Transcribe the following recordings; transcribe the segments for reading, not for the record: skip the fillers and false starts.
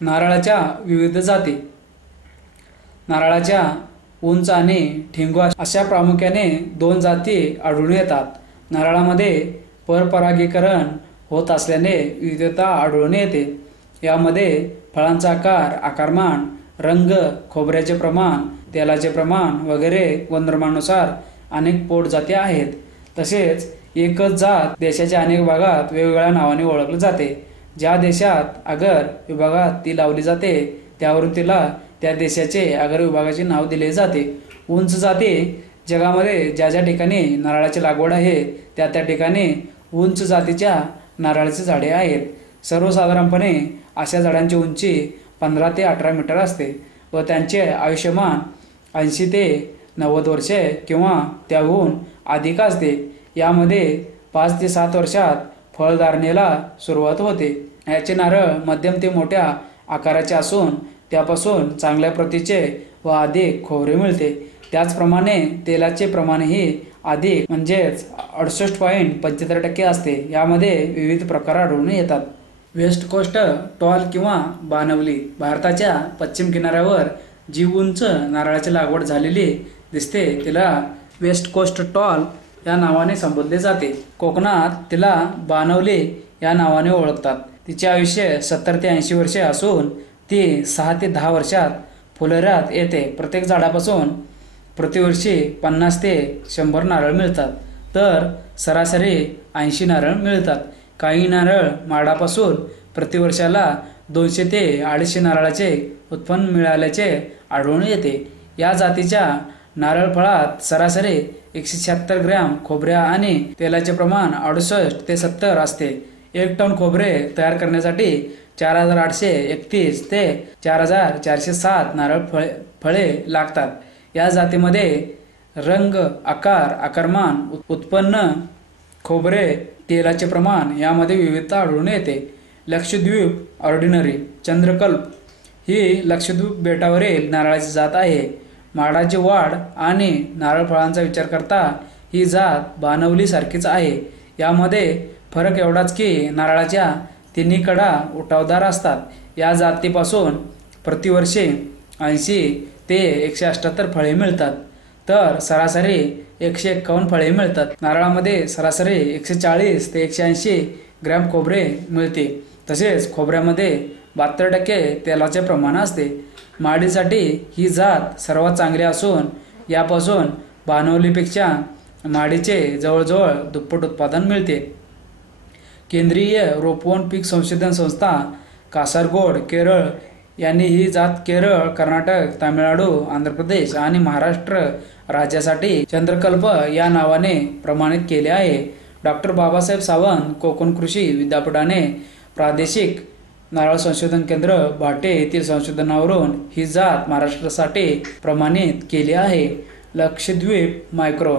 नारळाच्या विविध जाती. नारळाच्या उंच आणि ठिंगू अशा प्रामुख्याने 2 जाती आढळून येतात. नारळामध्ये परपरागीकरण होत असल्याने विविधता आढळून येते. यामध्ये फळांचा आकार, आकारमान, रंग, खोबऱ्याचे प्रमाण, तेलाचे प्रमाण वगैरे गुणधर्मांनुसार अनेक पोटजाती आहेत. तसेच एकच जात देशाच्या अनेक भागात वेगवेगळ्या नावाने ओळखली जाते. ज्या देशात आगर विभागात ती लावली जाते त्यावरून तिला त्या देशाचे आगर विभागाचे नाव दिले जाते. उंच जाती. जगामध्ये ज्या ज्या ठिकाणी नारळाची लागवड आहे त्या त्या ठिकाणी उंच जातीच्या नारळाची झाडे आहेत. सर्वसाधारणपणे अशा झाडांची उंची 15 ते 18 मीटर असते व त्यांचे आयुष्यमान 80 ते 90 वर्षे किंवा त्याहून अधिक असते. यामध्ये 5 ते 7 वर्षात फळधारणेला सुरुवात होते. याचे नारळ मध्यम ते मोठ्या आकाराचे असून त्यापासून चांगल्या प्रतीचे व अधिक खोबरे मिळते. त्याचप्रमाणे तेलाचे प्रमाणही अधिक म्हणजेच 68.75% असते. यामध्ये विविध प्रकार आढळून येतात. वेस्ट कोस्ट टॉल किंवा बानवली. भारताच्या पश्चिम किनाऱ्यावर जी उंच नारळाची लागवड झालेली दिसते तिला वेस्ट कोस्ट टॉल या नावाने संबोधले जाते. कोकणात तिला बानवली या नावाने ओळखतात. तिचे आयुष्य 70 ते 80 वर्षे असून ती 6 ते 10 वर्षात फुलोऱ्यात येते. प्रत्येक झाडापासून प्रतिवर्षी 50 ते 100 नारळ मिळतात तर सरासरी 80 नारळ मिळतात. काही नारळ माडापासून प्रतिवर्षाला 200 ते 250 नारळाचे उत्पन्न मिळाल्याचे आढळून येते. या जातीच्या नारळ फळात सरासरी 176 ग्रॅम खोबऱ्या आणि तेलाचे प्रमाण 68 ते 70 असते. 1 टन खोबरे तयार करण्यासाठी 4831 ते 4407 नारळ फळे लागतात. या जातीमध्ये रंग, आकार, आकारमान, उत्पन्न, खोबरे, तेलाचे प्रमाण यामध्ये विविधता आढळून येते. लक्षद्वीप ऑर्डिनरी चंद्रकल्प ही लक्षद्वीप बेटावरील नारळाची जात आहे. माडाची वाढ आणि नारळ फळांचा विचार करता ही जात बानवली सारखीच आहे. यामध्ये फरक एवढाच की नारळाच्या तिन्ही कडा उठावदार असतात. या जातीपासून प्रतिवर्षी 80 ते 178 फळे मिळतात तर सरासरी 151 फळे मिळतात. नारळामध्ये सरासरी 140 ते 180 ग्रॅम खोबरे मिळते. तसेच खोबऱ्यामध्ये 72% तेलाचे प्रमाण असते. माडीसाठी ही जात सर्वात चांगली असून यापासून बानवलीपेक्षा माडीचे जवळजवळ दुप्पट उत्पादन मिळते. केंद्रीय रोपवन पीक संशोधन संस्था कासारगोड केरळ यांनी ही जात केरळ, कर्नाटक, तामिळनाडू, आंध्र प्रदेश आणि महाराष्ट्र राज्यासाठी चंद्रकल्प या नावाने प्रमाणित केले आहे. डॉक्टर बाबासाहेब सावंत कोकण कृषी विद्यापीठाने प्रादेशिक नारळ संशोधन केंद्र भाटे येथील संशोधनावरून ही जात महाराष्ट्रासाठी प्रमाणित केली आहे. लक्षद्वीप मायक्रो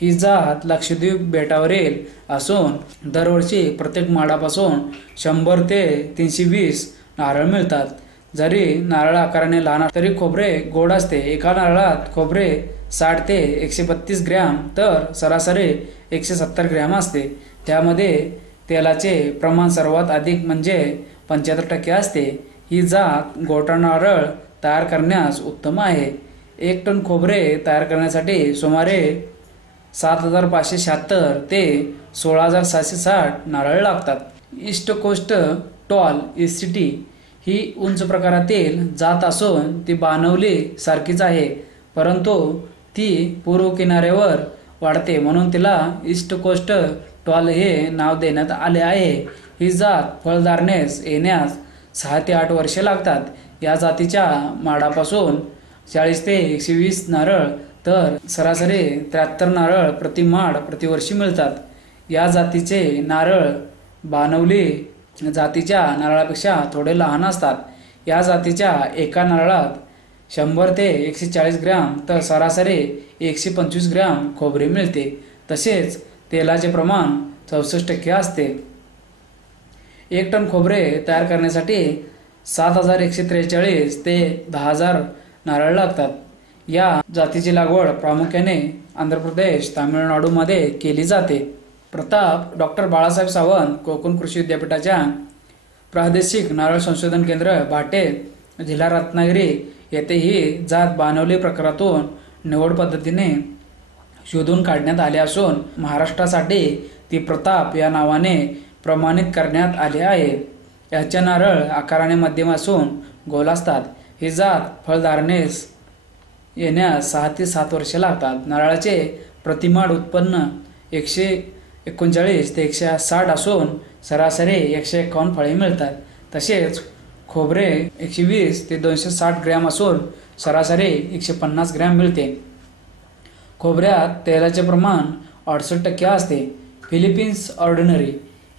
ही जात लक्षद्वीप बेटावरील असून दरवर्षी प्रत्येक माडापासून 100 ते 320 नारळ मिळतात. जरी नारळ आकाराने लहान तरी खोबरे गोड असते. एका नारळात खोबरे 60 ते 132 ग्रॅम तर सरासरी 170 ग्रॅम असते. त्यामध्ये तेलाचे प्रमाण सर्वात अधिक म्हणजे 75% असते. ही जात गोटा नारळ तयार करण्यास उत्तम आहे. 1 टन खोबरे तयार करण्यासाठी सुमारे 7576 ते 16760 नारळ लागतात. ईस्ट कोस्ट टॉल ECT ही उंच प्रकारातील जात असून ती बानवली सारखीच आहे परंतु ती पूर्व किनाऱ्यावर वाढते म्हणून तिला ईस्ट कोस्ट टॉल हे नाव देण्यात आले आहे. ही जात फळधारणेस येण्यास 6 ते 8 वर्षे लागतात. या जातीच्या माडापासून 40 ते 120 नारळ तर सरासरी 73 नारळ प्रति माड प्रतिवर्षी मिळतात. या जातीचे नारळ बानवली जातीच्या नारळापेक्षा थोडे लहान असतात. या जातीच्या एका नारळात 100 ते 140 ग्रॅम तर सरासरी 125 ग्रॅम खोबरे मिळते. तसेच तेलाचे प्रमाण 64% असते. 1 टन खोबरे तयार करण्यासाठी 7143 ते 10000 नारळ लागतात. या जातीची लागवड प्रामुख्याने आंध्र प्रदेश, तामिळनाडूमध्ये केली जाते. प्रताप डॉक्टर बाळासाहेब सावंत कोकण कृषी विद्यापीठाच्या प्रादेशिक नारळ संशोधन केंद्र भाटे, जिल्हा रत्नागिरी येथे ही जात बानवली प्रकारातून निवड पद्धतीने शोधून काढण्यात आले असून महाराष्ट्रासाठी ती प्रताप या नावाने प्रमाणित करण्यात आले आहे. याचे नारळ आकाराने मध्यम असून गोल असतात. ही जात फळधारणेस येण्यास 6 ते 7 वर्षे लागतात. नारळाचे प्रतिमाड उत्पन्न 139 ते 160 असून सरासरी 151 फळे मिळतात. तसेच खोबरे 120 ते 260 ग्रॅम असून सरासरी 150 ग्रॅम मिळते. खोबऱ्यात तेलाचे प्रमाण 68% असते. फिलिपिन्स ऑर्डिनरी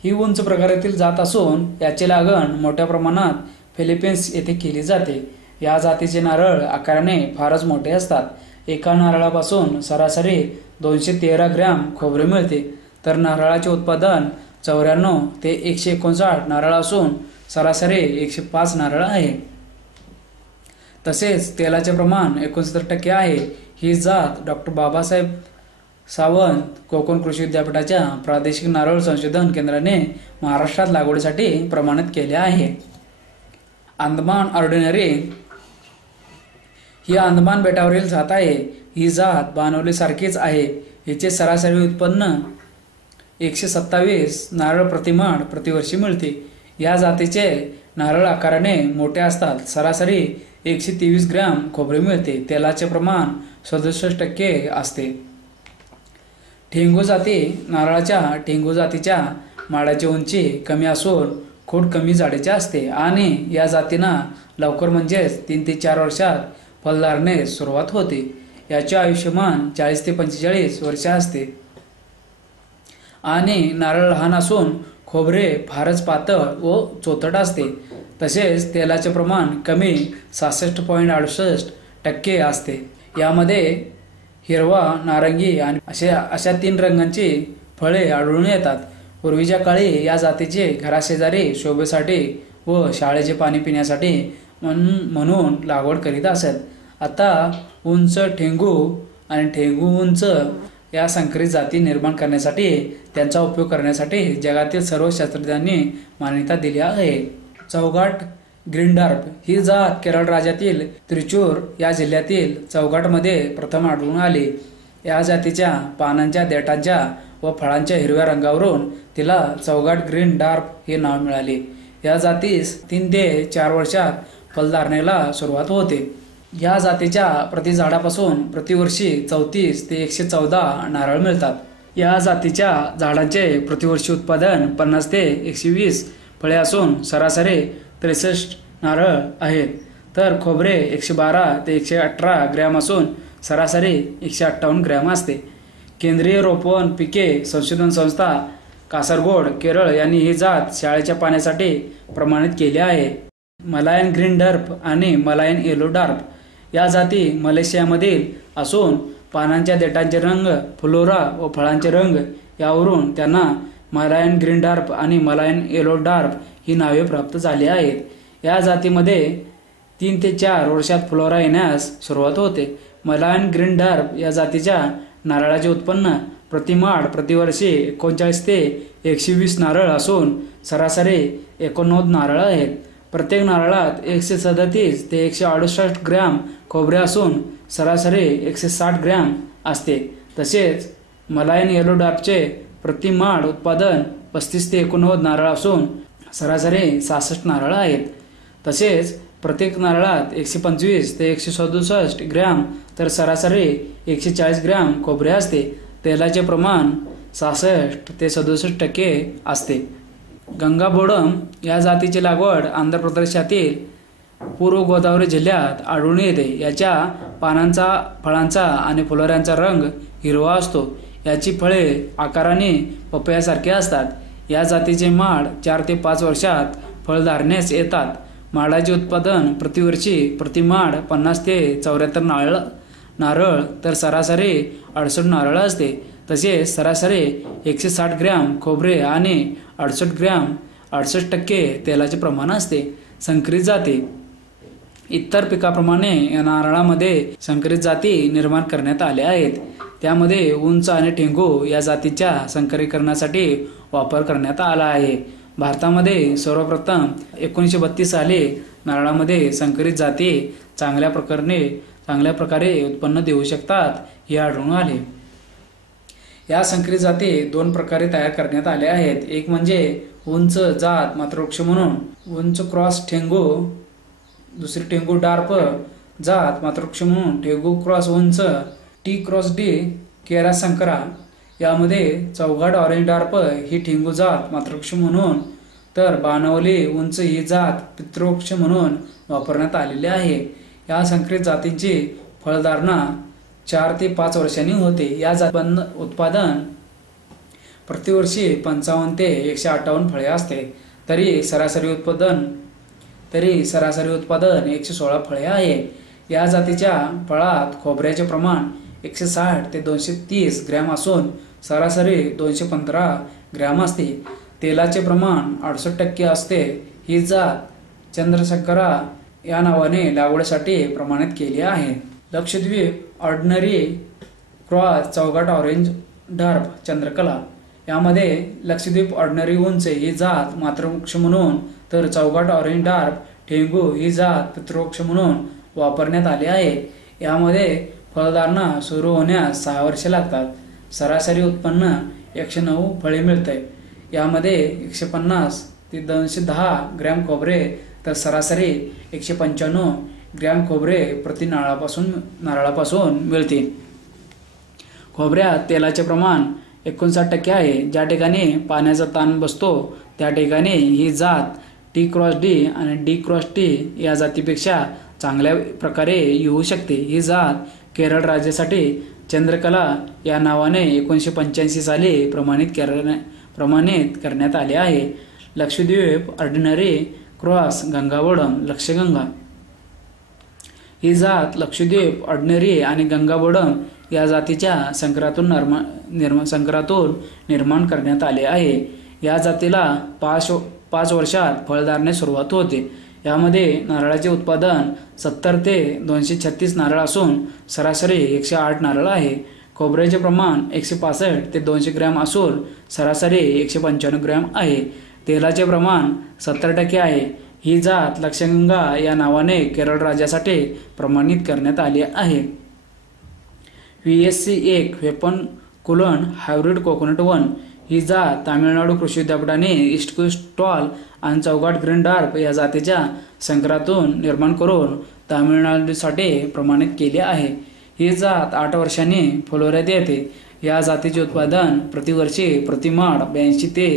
ही उंच प्रकारातील जात असून याची लागण मोठ्या प्रमाणात फिलिपिन्स येथे केली जाते. या जातीचे नारळ आकाराने फारच मोठे असतात. एका नारळापासून सरासरी 213 ग्रॅम खोबरे मिळते. तर नारळाचे उत्पादन 94 ते 159 नारळ असून सरासरी 105 नारळ आहे. तसेच तेलाचे प्रमाण 69% आहे. ही जात डॉक्टर बाबासाहेब सावंत कोकण कृषी विद्यापीठाच्या प्रादेशिक नारळ संशोधन केंद्राने महाराष्ट्रात लागवडीसाठी प्रमाणित केले आहे. अंदमान ऑर्डिनरी ही अंदमान बेटावरील जात आहे. ही जात बानवली सारखीच आहे. हिचे सरासरी उत्पन्न 127 नारळ प्रतिमाड प्रतिवर्षी मिळते. या जातीचे नारळ आकाराने मोठे असतात. सरासरी 123 ग्रॅम खोबरे मिळते. तेलाचे प्रमाण 67% असते. ठेंगू जाती नारळाच्या ठेंगू जातीच्या माडाची उंची कमी असून खोड कमी जाडीचे असते आणि या जातींना लवकर म्हणजेच 3 ते 4 वर्षात फलधारणेस सुरुवात होते. याचे आयुष्यमान 40 ते 45 वर्षे असते आणि नारळ लहान असून खोबरे फारच पातळ व चोतट असते. तसेच तेलाचे प्रमाण कमी 66.68% असते. यामध्ये हिरवा, नारंगी आणि अशा 3 रंगांची फळे आढळून येतात. पूर्वीच्या काळी या जातीचे घराशेजारी शोभेसाठी व शाळेचे पाणी पिण्यासाठी म्हणून लागवड करीत असत. आता उंच ठेंगू आणि ठेंगू उंच या संकरित जाती निर्माण करण्यासाठी त्यांचा उपयोग करण्यासाठी जगातील सर्व शास्त्रज्ञांनी मान्यता दिली आहे. चौघाट ग्रीनडार्प ही जात केरळ राज्यातील त्रिचूर या जिल्ह्यातील चौघाटमध्ये प्रथम आढळून आली. या जातीच्या पानांच्या देठांच्या व फळांच्या हिरव्या रंगावरून तिला चौघाट ग्रीन डार्प हे नाव मिळाले. या जातीस 3 ते 4 वर्षात फलधारणेला सुरुवात होते. या जातीच्या प्रति झाडापासून प्रतिवर्षी 34 ते 114 नारळ मिळतात. या जातीच्या झाडांचे प्रतिवर्षी उत्पादन 50 ते 120 फळे असून सरासरी 63 नारळ आहेत. तर खोबरे 112 ते 118 ग्रॅम असून सरासरी 158 ग्रॅम असते. केंद्रीय रोपवन पिके संशोधन संस्था कासरगोड केरळ यांनी ही जात शाळेच्या पाण्यासाठी प्रमाणित केली आहे. मलायन ग्रीन डार्प आणि मलायन येलो डार्प या जाती मलेशियामधील असून पानांच्या देठांचे रंग, फ्लोरा व फळांचे रंग यावरून त्यांना मलायन ग्रीन डार्प आणि मलायन येलो डार्प ही नावे प्राप्त झाली आहेत. या जातीमध्ये 3 ते 4 वर्षात फ्लोरा येण्यास सुरुवात होते. मलायन ग्रीन डार्प या जातीच्या नारळाचे उत्पन्न प्रतिमाड प्रतिवर्षी 39 ते 120 नारळ असून सरासरी 89 नारळ आहेत. प्रत्येक नारळात 137 ते 168 ग्रॅम खोबरे असून सरासरी 160 ग्रॅम असते. तसेच मलायन येलो डार्पचे प्रतिमाड उत्पादन 35 ते 89 नारळ असून सरासरी 66 नारळ आहेत. तसेच प्रत्येक नारळात 125 ते 167 ग्रॅम तर सरासरी 140 ग्रॅम खोबरे असते. तेलाचे प्रमाण 66 ते 67% असते. गंगाबोडम या जातीची लागवड आंध्र प्रदेशातील पूर्व गोदावरी जिल्ह्यात आढळून येते. याच्या पानांचा, फळांचा आणि फुलोऱ्यांचा रंग हिरवा असतो. याची फळे आकाराने पपयासारखे असतात. या जातीचे माड 4 ते 5 वर्षात फळधारणेस येतात. माडाचे उत्पादन प्रतिवर्षी प्रतिमाड 50 ते 74 नारळ तर सरासरी 68 नारळ असते. तसेच सरासरी 160 ग्रॅम खोबरे आणि 68% तेलाचे प्रमाण असते. संकरित जाती इतर पिकाप्रमाणे या नारळामध्ये संकरित जाती निर्माण करण्यात आल्या आहेत. त्यामध्ये उंच आणि ठेंगू या जातीच्या संकरीकरणासाठी वापर करण्यात आला आहे. भारतामध्ये सर्वप्रथम 1932 साली नारळामध्ये संकरित जाती चांगल्या प्रकारे उत्पन्न देऊ शकतात हे आढळून आले. या संकरित जाती 2 प्रकारे तयार करण्यात आल्या आहेत. एक म्हणजे उंच जात मातृवृक्ष म्हणून उंच क्रॉस ठेंगू, दुसरी ठेंगू डार्प जात मातृवृक्ष म्हणून ठेंगू क्रॉस उंच टी क्रॉस डी केरा संकरा. यामध्ये चौघाट ऑरेंज डार्प ही ठेंगू जात मातृवृक्ष म्हणून तर बाणवली उंच ही जात पितृवृक्ष म्हणून वापरण्यात आलेली आहे. या संकरित जातींची फळधारणा 4 ते 5 वर्षांनी होते. या जात उत्पादन प्रतिवर्षी 55 ते 158 फळे असते. तरी सरासरी उत्पादन 116 फळे आहे. या जातीच्या फळात खोबऱ्याचे प्रमाण 160 ते 230 ग्रॅम असून सरासरी 215 ग्रॅम असते. तेलाचे प्रमाण 68% असते. ही जात चंद्रशंकरा या नावाने लागवडीसाठी प्रमाणित केली आहे. Lakshadweep ordinary cross Chowghat orange dwarf Chandrakala. यामध्ये लक्षद्वीप ऑर्डिनरी उंच ही जात मातृवृक्ष म्हणून तर चौघाट ऑरेंज डार्प ठेंगू ही जात पितृवृक्ष म्हणून वापरण्यात आली आहे. यामध्ये फळधारणा सुरू होण्यास 6 वर्षे लागतात. सरासरी उत्पन्न 109 फळे मिळते. यामध्ये 150 ते 210 ग्रॅम खोबरे तर सरासरी 195 ग्रॅम खोबरे प्रति नारळापासून मिळते. खोबऱ्यात तेलाचे प्रमाण 59% आहे. ज्या ठिकाणी पाण्याचा ताण बसतो त्या ठिकाणी ही जात टी क्रॉस डी आणि डी क्रॉस टी या जातीपेक्षा चांगल्या प्रकारे येऊ शकते. ही जात केरळ राज्यासाठी चंद्रकला या नावाने 1985 साली प्रमाणित करण्यात आले आहे. Lakshadweep ordinary cross Gangabondam Lakshaganga. ही जात लक्षद्वीप ऑर्डिनरी आणि गंगाबोडम या जातीच्या संकरातून निर्माण करण्यात आले आहे. या जातीला 5 वर्षात फळधारणेस सुरुवात होते. यामध्ये नारळाचे उत्पादन 70 ते 236 नारळ असून सरासरी 108 नारळ आहे. खोबऱ्याचे प्रमाण 165 ते 200 ग्रॅम असून सरासरी 195 ग्रॅम आहे. तेलाचे प्रमाण 70% आहे. ही जात लक्षगंगा या नावाने केरळ राज्यासाठी प्रमाणित करण्यात आली आहे. VSC 1 वेपन कुलन हायब्रिड कोकोनट 1 ही जात तामिळनाडू कृषी विद्यापीठाने ईस्ट कोस्ट टॉल आणि चौघाट ग्रीन डार्प या जातीच्या संकरातून निर्माण करून तामिळनाडूसाठी प्रमाणित केली आहे. ही जात 8 वर्षांनी फुलोऱ्यात येते. या जातीचे उत्पादन प्रतिवर्षी प्रतिमाड 82 ते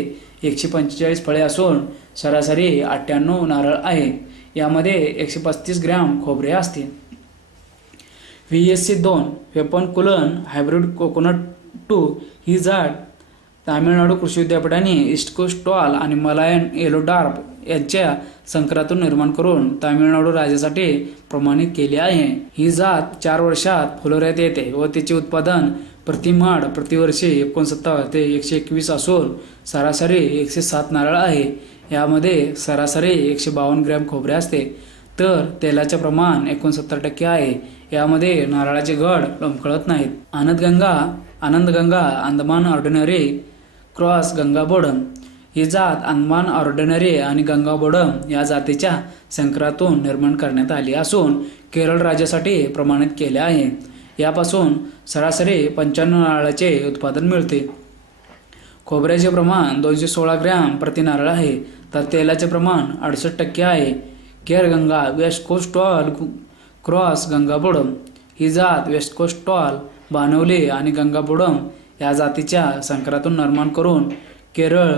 145 फळे असून सरासरी 98 नारळ आहे. यामध्ये 135 ग्रॅम खोबरे असते. VSC 2 वेपन कुलन हायब्रिड कोकोनट 2 ही जात तामिळनाडू कृषी विद्यापीठाने ईस्ट कोस्ट टॉल आणि मलायन येलो डार्प यांच्या संकरातून निर्माण करून तामिळनाडू राज्यासाठी प्रमाणित केली आहे. ही जात 4 वर्षात फुलोऱ्यात येते व तिचे उत्पादन प्रतिमाड प्रतिवर्षी 69 ते 121 असून सरासरी 107 नारळ आहे. यामध्ये सरासरी 152 ग्रॅम खोबरे असते. तर तेलाचे प्रमाण 69% आहे. यामध्ये नारळाचे घड लोंबकळत नाहीत. आनंदगंगा अंदमान ऑर्डिनरी क्रॉस गंगाबोडम ही जात अंदमान ऑर्डिनरी आणि गंगाबोडम या जातीच्या संकरातून निर्माण करण्यात आली असून केरळ राज्यासाठी प्रमाणित केले आहे. यापासून सरासरी 95 नारळाचे उत्पादन मिळते. खोबऱ्याचे प्रमाण 216 ग्रॅम प्रति नारळ आहे. तर तेलाचे प्रमाण 68% आहे. केरगंगा वेस्ट कोस्ट टॉल क्रॉस गंगाबोडम ही जात वेस्ट कोस्ट टॉल बाणवली आणि गंगाबोडम या जातीच्या संकरातून निर्माण करून केरळ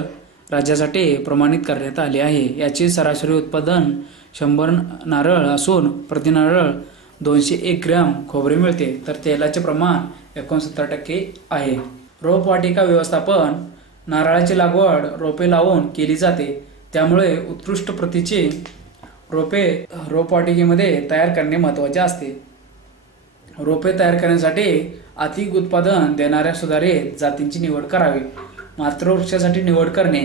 राज्यासाठी प्रमाणित करण्यात आली आहे. याची सरासरी उत्पादन 100 नारळ असून प्रति नारळ 201 ग्रॅम खोबरे मिळते. तर तेलाचे प्रमाण 69% आहे. रोपवाटिका व्यवस्थापन नारळाची लागवड रोपे लावून केली जाते. त्यामुळे उत्कृष्ट प्रतीची रोपे रोपवाटिकेमध्ये तयार करणे महत्त्वाचे असते. रोपे तयार करण्यासाठी अधिक उत्पादन देणाऱ्या सुधारित जातींची निवड करावी. मातृवृक्षासाठी निवड करणे.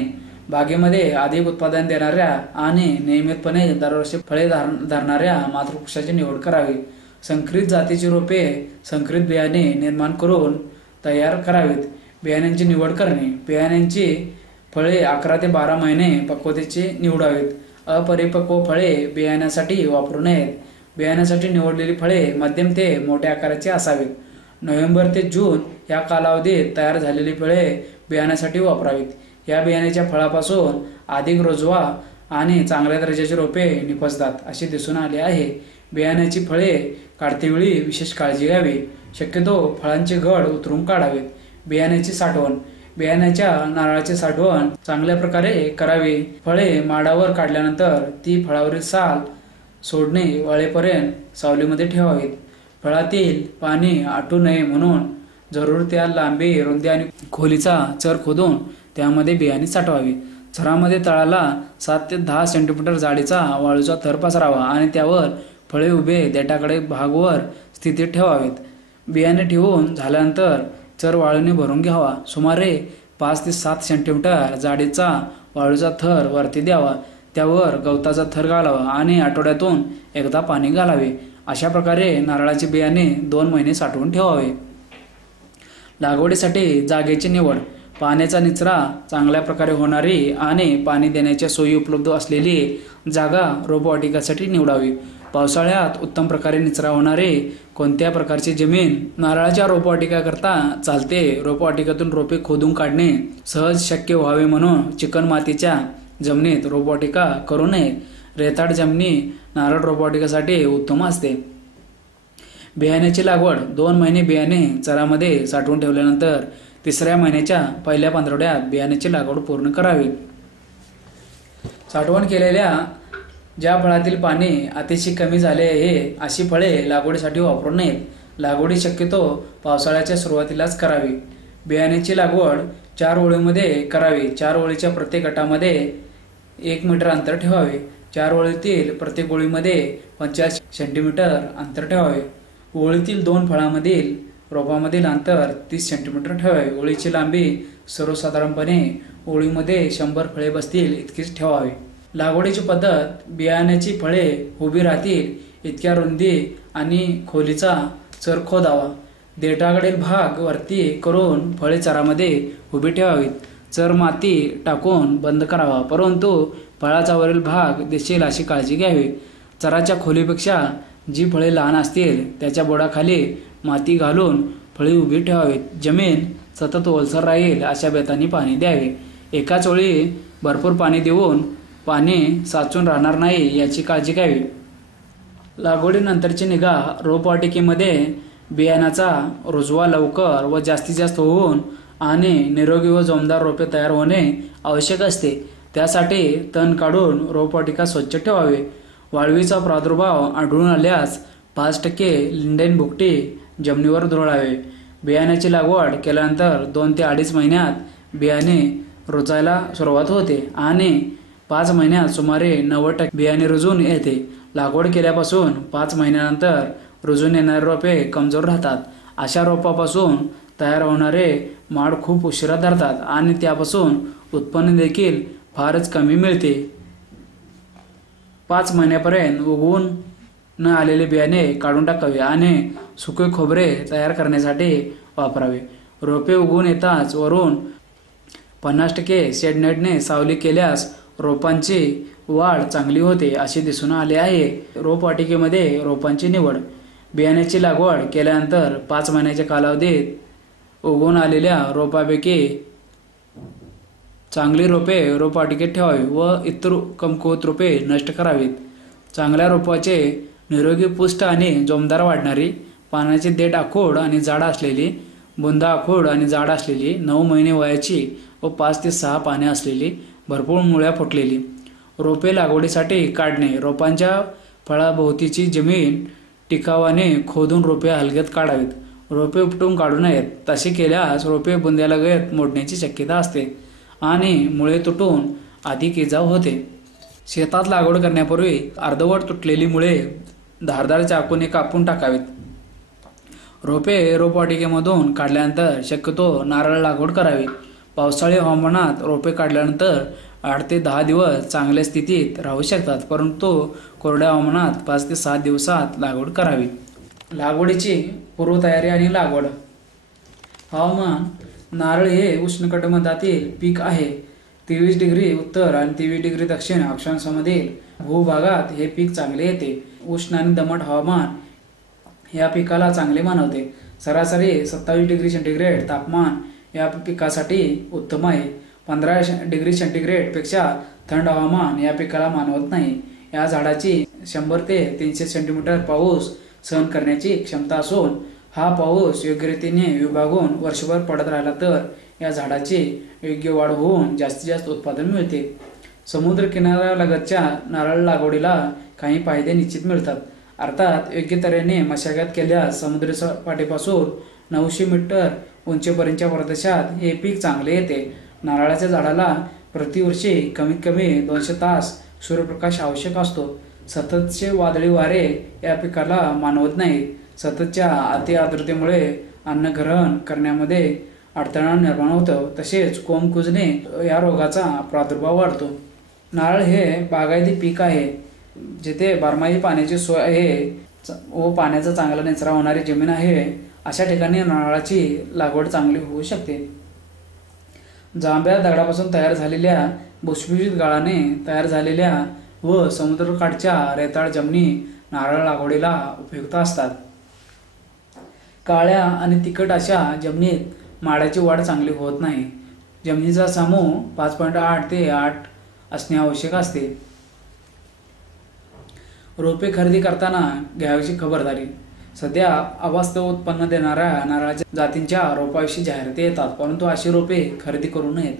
बागेमध्ये अधिक उत्पादन देणाऱ्या आणि नियमितपणे दरवर्षी फळे धरणाऱ्या मातृवृक्षाची निवड करावी. संकरित जातीची रोपे संकरित बियाणे निर्माण करून तयार करावीत. बियाण्यांची निवड करणे. बियाण्यांची फळे 11 ते 12 महिने पक्वतेचे निवडावीत. अपरिपक्व फळे बियाण्यासाठी वापरू नयेत. बियाण्यासाठी निवडलेली फळे मध्यम ते मोठ्या आकाराची असावीत. नोव्हेंबर ते जून या कालावधीत तयार झालेली फळे बियाण्यासाठी वापरावीत. या बियाण्याच्या फळापासून अधिक रोजवा आणि चांगल्या दर्जाची रोपे निपजतात असे दिसून आले आहे. बियाण्याची फळे काढतेवेळी विशेष काळजी घ्यावी. शक्यतो फळांचे घड उतरून काढावेत. बियाण्याची साठवण. बियाण्याच्या नारळाची साठवण चांगल्या प्रकारे करावी. फळे माडावर काढल्यानंतर ती फळावरील साल सोडणे वाळेपर्यंत सावलीमध्ये ठेवावीत. फळातील पाणी आटू नये म्हणून जरूर त्या लांबी, रुंदी आणि खोलीचा चर खोदून त्यामध्ये बियाणे साठवावी. चरामध्ये तळाला 7 ते 10 सेंटीमीटर जाडीचा वाळूचा थर पसरावा आणि त्यावर फळे उभे देठाकडे भागवर स्थितीत ठेवावेत. बियाणे ठेवून झाल्यानंतर चर वाळूने भरून घ्यावा. सुमारे 5 ते 7 सेंटीमीटर जाडीचा वाळूचा थर वरती द्यावा. त्यावर गवताचा थर घालावा आणि आठवड्यातून एकदा पाणी घालावे. अशा प्रकारे नारळाचे बियाणे 2 महिने साठवून ठेवावे. लागवडीसाठी जागेची निवड. पाण्याचा निचरा चांगल्या प्रकारे होणारी आणि पाणी देण्याच्या सोयी उपलब्ध असलेली जागा रोपवाटिकेसाठी निवडावी. पावसाळ्यात उत्तम प्रकारे निचरा होणारे कोणत्या प्रकारची जमीन नारळाच्या रोपवाटिकेकरता चालते. रोपवाटिकेतून रोपे खोदून काढणे सहज शक्य व्हावे म्हणून चिकण मातीच्या जमिनीत रोपवाटिका करू नये. रेताड जमिनी नारळ रोपवाटिकेसाठी उत्तम असते. बियाण्याची लागवड. 2 महिने बियाणे चरामध्ये साठवून ठेवल्यानंतर 3ऱ्या महिन्याच्या पहिल्या पंधरवड्यात बियाण्याची लागवड पूर्ण करावी. साठवण केलेल्या ज्या फळातील पाणी अतिशय कमी झाले आहे अशी फळे लागवडीसाठी वापरू नयेत. लागवडी शक्यतो पावसाळ्याच्या सुरुवातीलाच करावी. बियाण्याची लागवड 4 ओळीमध्ये करावी. 4 ओळीच्या प्रत्येक गटामध्ये 1 मीटर अंतर ठेवावे. 4 ओळीतील प्रत्येक ओळीमध्ये 45 सेंटीमीटर अंतर ठेवावे. ओळीतील 2 फळांमधील रोपामधील अंतर 30 सेंटीमीटर ठेवावे. ओळीची लांबी सर्वसाधारणपणे ओळीमध्ये 100 फळे बसतील इतकीच ठेवावी. लागवडीची पद्धत. बियाण्याची फळे उभी राहतील इतक्या रुंदी आणि खोलीचा चर खोदावा. देठाकडील भाग वरती करून फळे चरामध्ये उभी ठेवावीत. चर माती टाकून बंद करावा, परंतु फळाचा वरील भाग दिसेल अशी काळजी घ्यावी. चराच्या खोलीपेक्षा जी फळे लहान असतील त्याच्या बोडाखाली माती घालून फळी उभी ठेवावीत. जमीन सतत ओलसर राहील अशा बेताने पाणी द्यावे. एकाच वेळी भरपूर पाणी देऊन पाणी साचून राहणार नाही याची काळजी घ्यावी. लागवडीनंतरची निगा. रोपवाटिकेमध्ये बियाण्याचा रुजवा लवकर व जास्तीत जास्त होऊन आणि निरोगी व जोमदार रोपे तयार होणे आवश्यक असते. त्यासाठी तण काढून रोपवाटिका स्वच्छ ठेवावे. वाळवीचा प्रादुर्भाव आढळून आल्यास 5% लिंडेन भुकटी जमिनीवर धुळावे. बियाण्याची लागवड केल्यानंतर 2 ते 2.5 महिन्यात बियाणे रुजायला सुरुवात होते आणि 5 महिन्यात सुमारे 90% बियाणे रुजून येते. लागवड केल्यापासून 5 महिन्यानंतर रुजून येणारे रोपे कमजोर राहतात. अशा रोपापासून तयार होणारे माड खूप उशिरा धरतात आणि त्यापासून उत्पन्न देखील फारच कमी मिळते. 5 महिन्यापर्यंत उगवून न आलेले बियाणे काढून टाकावे आणि सुके खोबरे तयार करण्यासाठी वापरावे. रोपे उगवून येताच वरून 50% शेडनेटने सावली केल्यास रोपांची वाढ चांगली होते असे दिसून आले आहे. रोपवाटिकेमध्ये रोपांची निवड. बियाण्याची लागवड केल्यानंतर 5 महिन्याच्या कालावधीत उगवून आलेल्या रोपापैकी चांगली रोपे रोपवाटिकेत ठेवावी व इतर कमकुवत रोपे नष्ट करावीत. चांगल्या रोपाचे निरोगी पुष्ट आणि जोमदार वाढणारी, पानाची देठ आखूड आणि जाड असलेली, बुंदा आखूड आणि जाड असलेली, 9 महिने वयाची व 5 ते 6 पाने असलेली, भरपूर मुळ्या फुटलेली रोपे लागवडीसाठी काढणे. रोपांच्या फळाभोवतीची जमीन टिकावाने खोदून रोपे हलगत काढावीत. रोपे उपटून काढू नयेत. तसे केल्यास रोपे बुंद्यालगत मोडण्याची शक्यता असते आणि मुळे तुटून अधिक इजा होते. शेतात लागवड करण्यापूर्वी अर्धवट तुटलेली मुळे धारदार चाकूने कापून टाकावीत. रोपे रोपवाटिकेमधून काढल्यानंतर शक्यतो नारळ लागवड करावी. पावसाळी हवामानात रोपे काढल्यानंतर 8 ते 10 दिवस चांगल्या स्थितीत राहू शकतात, परंतु कोरड्या हवामानात 5 ते 7 दिवसात लागवड करावी. लागवडीची पूर्वतयारी आणि लागवड. हवामान. नारळ हे उष्णकटिबंधातील पीक आहे. 23 डिग्री उत्तर आणि 23 डिग्री दक्षिण अक्षांशामधील भूभागात हे पीक चांगले येते. उष्ण आणि दमट हवामान या पिकाला चांगले मानवते. सरासरी 27 डिग्री सेंटीग्रेड तापमान या पिकासाठी उत्तम आहे. 15 डिग्री सेंटीग्रेड पेक्षा थंड हवामान या पिकाला मानवत नाही. या झाडाची 100 ते 300 सेंटीमीटर पाऊस सहन करण्याची क्षमता असून हा पाऊस योग्य रीतीने विभागून वर्षभर पडत राहिला तर या झाडाची योग्य वाढ होऊन जास्तीत जास्त उत्पादन मिळते. समुद्र किनाऱ्यालगतच्या नारळ लागवडीला काही फायदे निश्चित मिळतात. अर्थात योग्य तऱ्हेने मशागत केल्यास समुद्र सपाटीपासून 900 मीटर उंचीपर्यंतच्या प्रदेशात हे पीक चांगले येते. नारळाच्या झाडाला प्रतिवर्षी कमीत कमी 200 तास सूर्यप्रकाश आवश्यक असतो. सततचे वादळी वारे या पिकाला मानवत नाही. सततच्या अति आर्द्रतेमुळे अन्न ग्रहण करण्यामध्ये अडथळा निर्माण होतो. तसेच कोंब कुजणे या रोगाचा प्रादुर्भाव वाढतो. नारळ हे बागायती पीक आहे. जिथे बारमाही पाण्याची सोय आहे व पाण्याचा चांगला निचरा होणारी जमीन आहे अशा ठिकाणी नारळाची लागवड चांगली होऊ शकते. जांभ्या दगडापासून तयार झालेल्या भुसभुशीत गाळाने तयार झालेल्या व समुद्रकाठच्या रेताळ जमिनी नारळ लागवडीला उपयुक्त असतात. काळ्या आणि तिखट अशा जमिनीत माडाची वाढ चांगली होत नाही. जमिनीचा समूह 5.8 ते 8 असणे आवश्यक असते. रोपे खरेदी करताना घ्यावयाची खबरदारी. सध्या अवास्तव उत्पन्न देणाऱ्या नारळाच्या जातींच्या रोपाविषयी जाहिराती येतात, परंतु अशी रोपे खरेदी करू नयेत.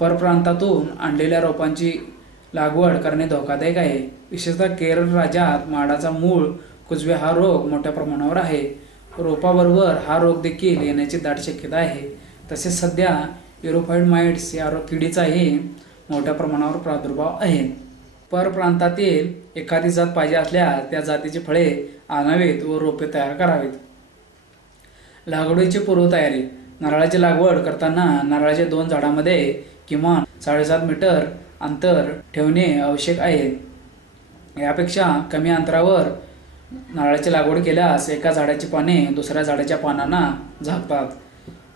परप्रांतातून आणलेल्या रोपांची लागवड करणे धोकादायक आहे. विशेषतः केरळ राज्यात माडाचा मूळ कुजवे हा रोग मोठ्या प्रमाणावर आहे. रोपाबरोबर हा रोग देखील येण्याची दाट शक्यता आहे. तसेच सध्या युरोफाइड माइट्स या किडीचाही मोठ्या प्रमाणावर प्रादुर्भाव आहे. परप्रांतातील एखादी जात पाहिजे असल्यास त्या जातीची फळे आणावीत व रोपे तयार करावीत. लागवडीची पूर्वतयारी. नारळाची लागवड करताना नारळाच्या 2 झाडांमध्ये किमान 7.5 मीटर अंतर ठेवणे आवश्यक आहे. यापेक्षा कमी अंतरावर नारळाची लागवड केल्यास एका झाडाची पाने दुसऱ्या झाडाच्या पानांना झाकतात.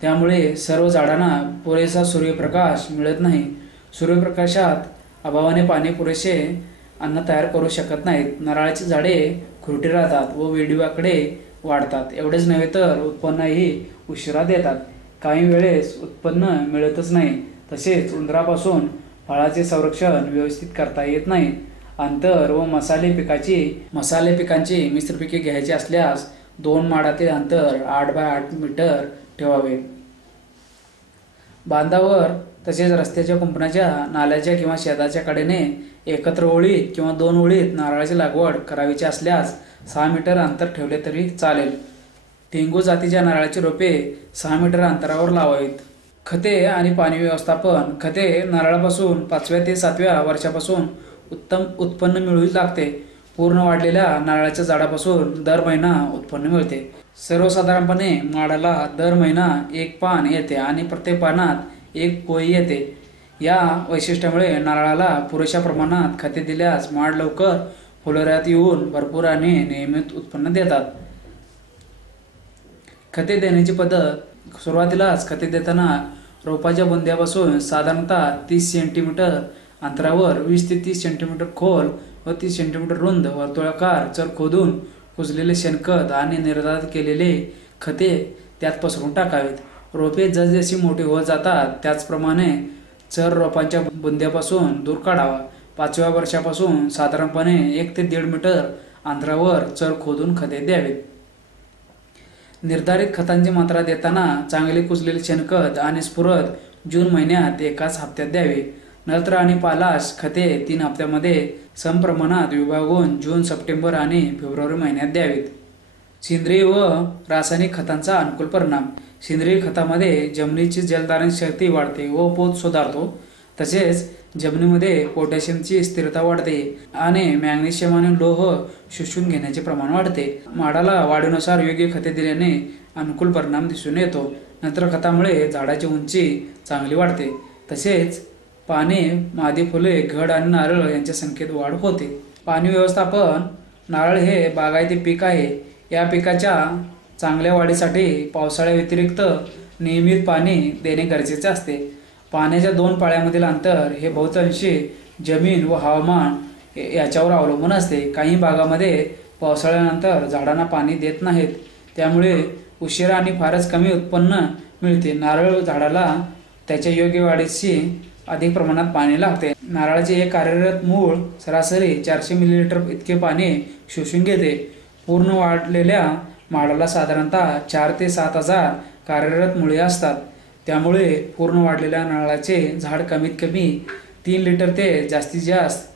त्यामुळे सर्व झाडांना पुरेसा सूर्यप्रकाश मिळत नाही. सूर्यप्रकाशात अभावाने पाने पुरेसे अन्न तयार करू शकत नाहीत. नारळाची झाडे खुरटी राहतात व वेडीवाकडे वाढतात. एवढेच नव्हे तर उत्पन्नही उशिरा देतात. काही वेळेस उत्पन्न मिळतच नाही. तसेच उंदरापासून फळाचे संरक्षण व्यवस्थित करता येत नाही. आंतर व मसाले पिकांची मिश्र पिके घ्यायची असल्यास 2 माडातील अंतर 8 बाय 8 मीटर ठेवावे. बांधावर तसेच रस्त्याच्या कुंपणाच्या नाल्याच्या किंवा शेताच्या कडेने एकत्र ओळीत किंवा 2 ओळीत नारळाची लागवड करावीची असल्यास 6 मीटर अंतर ठेवले तरी चालेल. टेंगू जातीच्या नारळाची रोपे 6 मीटर अंतरावर लावावीत. खते आणि पाणी व्यवस्थापन. खते नारळापासून 5व्या ते 7व्या वर्षापासून उत्तम उत्पन्न मिळू लागते. पूर्ण वाढलेल्या नारळाच्या झाडापासून दर महिना उत्पन्न मिळते. सर्वसाधारणपणे माडाला दर महिना 1 पान येते आणि प्रत्येक पानात 1 कोळी येते. या वैशिष्ट्यामुळे नारळाला पुरेशा प्रमाणात खते दिल्यास माड लवकर फुलोऱ्यात येऊन भरपूर आणि नियमित उत्पन्न देतात. खते देण्याची पद्धत. सुरुवातीलाच खते देताना रोपाच्या बुंद्यापासून साधारणतः 30 सेंटीमीटर अंतरावर 20 ते 30 सेंटीमीटर खोल व 30 सेंटीमीटर रुंद वर्तुळाकार चर खोदून कुजलेले शेणखत आणि निर्धारित केलेले खते त्यात पसरून टाकावेत. रोपे जसजशी मोठी होत जातात त्याचप्रमाणे चर रोपांच्या बुंद्यापासून दूर काढावा. 5व्या वर्षापासून साधारणपणे 1 ते 1.5 मीटर अंतरावर चर खोदून खते द्यावेत. निर्धारित खतांची मात्रा देताना चांगले कुजलेले शेणखत आणि स्फुरद जून महिन्यात एकाच हप्त्यात द्यावे. नत्र आणि पालाश खते 3 हप्त्यामध्ये समप्रमाणात विभागून जून, सप्टेंबर आणि फेब्रुवारी महिन्यात द्यावेत. सेंद्रिय व रासायनिक खतांचा अनुकूल परिणाम. सेंद्रिय खतामध्ये जमिनीची जलधारण शक्ती वाढते व पोत सुधारतो. तसेच जमिनीमध्ये पोटॅशियमची स्थिरता वाढते आणि मॅग्नेशियम आणि लोह शोषून घेण्याचे प्रमाण वाढते. माडाला वाढीनुसार योग्य खते दिल्याने अनुकूल परिणाम दिसून येतो. नत्र खतामुळे झाडाची उंची चांगली वाढते. तसेच पाने, मादी फुले, घड आणि नारळ यांच्या संख्येत वाढ होते. पाणी व्यवस्थापन. नारळ हे बागायती पीक आहे. या पिकाच्या चांगल्या वाढीसाठी पावसाळ्याव्यतिरिक्त नियमित पाणी देणे गरजेचे असते. पाण्याच्या 2 पाळ्यामधील अंतर हे बहुतांशी जमीन व हवामान याच्यावर अवलंबून असते। काही भागामध्ये पावसाळ्यानंतर झाडांना पाणी देत नाहीत, त्यामुळे उशिरा आणि फारच कमी उत्पन्न मिळते। नारळ झाडाला त्याच्या योग्य वाढीशी अधिक प्रमाणात पाणी लागते। नारळाचे एक कार्यरत मूळ सरासरी 400 मिलीलीटर इतके पाणी शोषून घेते। पूर्ण वाढलेल्या माडाला साधारणतः 4 ते 7 हजार कार्यरत मुळे असतात, त्यामुळे पूर्ण वाढलेल्या नारळाचे झाड कमीत कमी 3 लिटर ते जास्तीत जास्त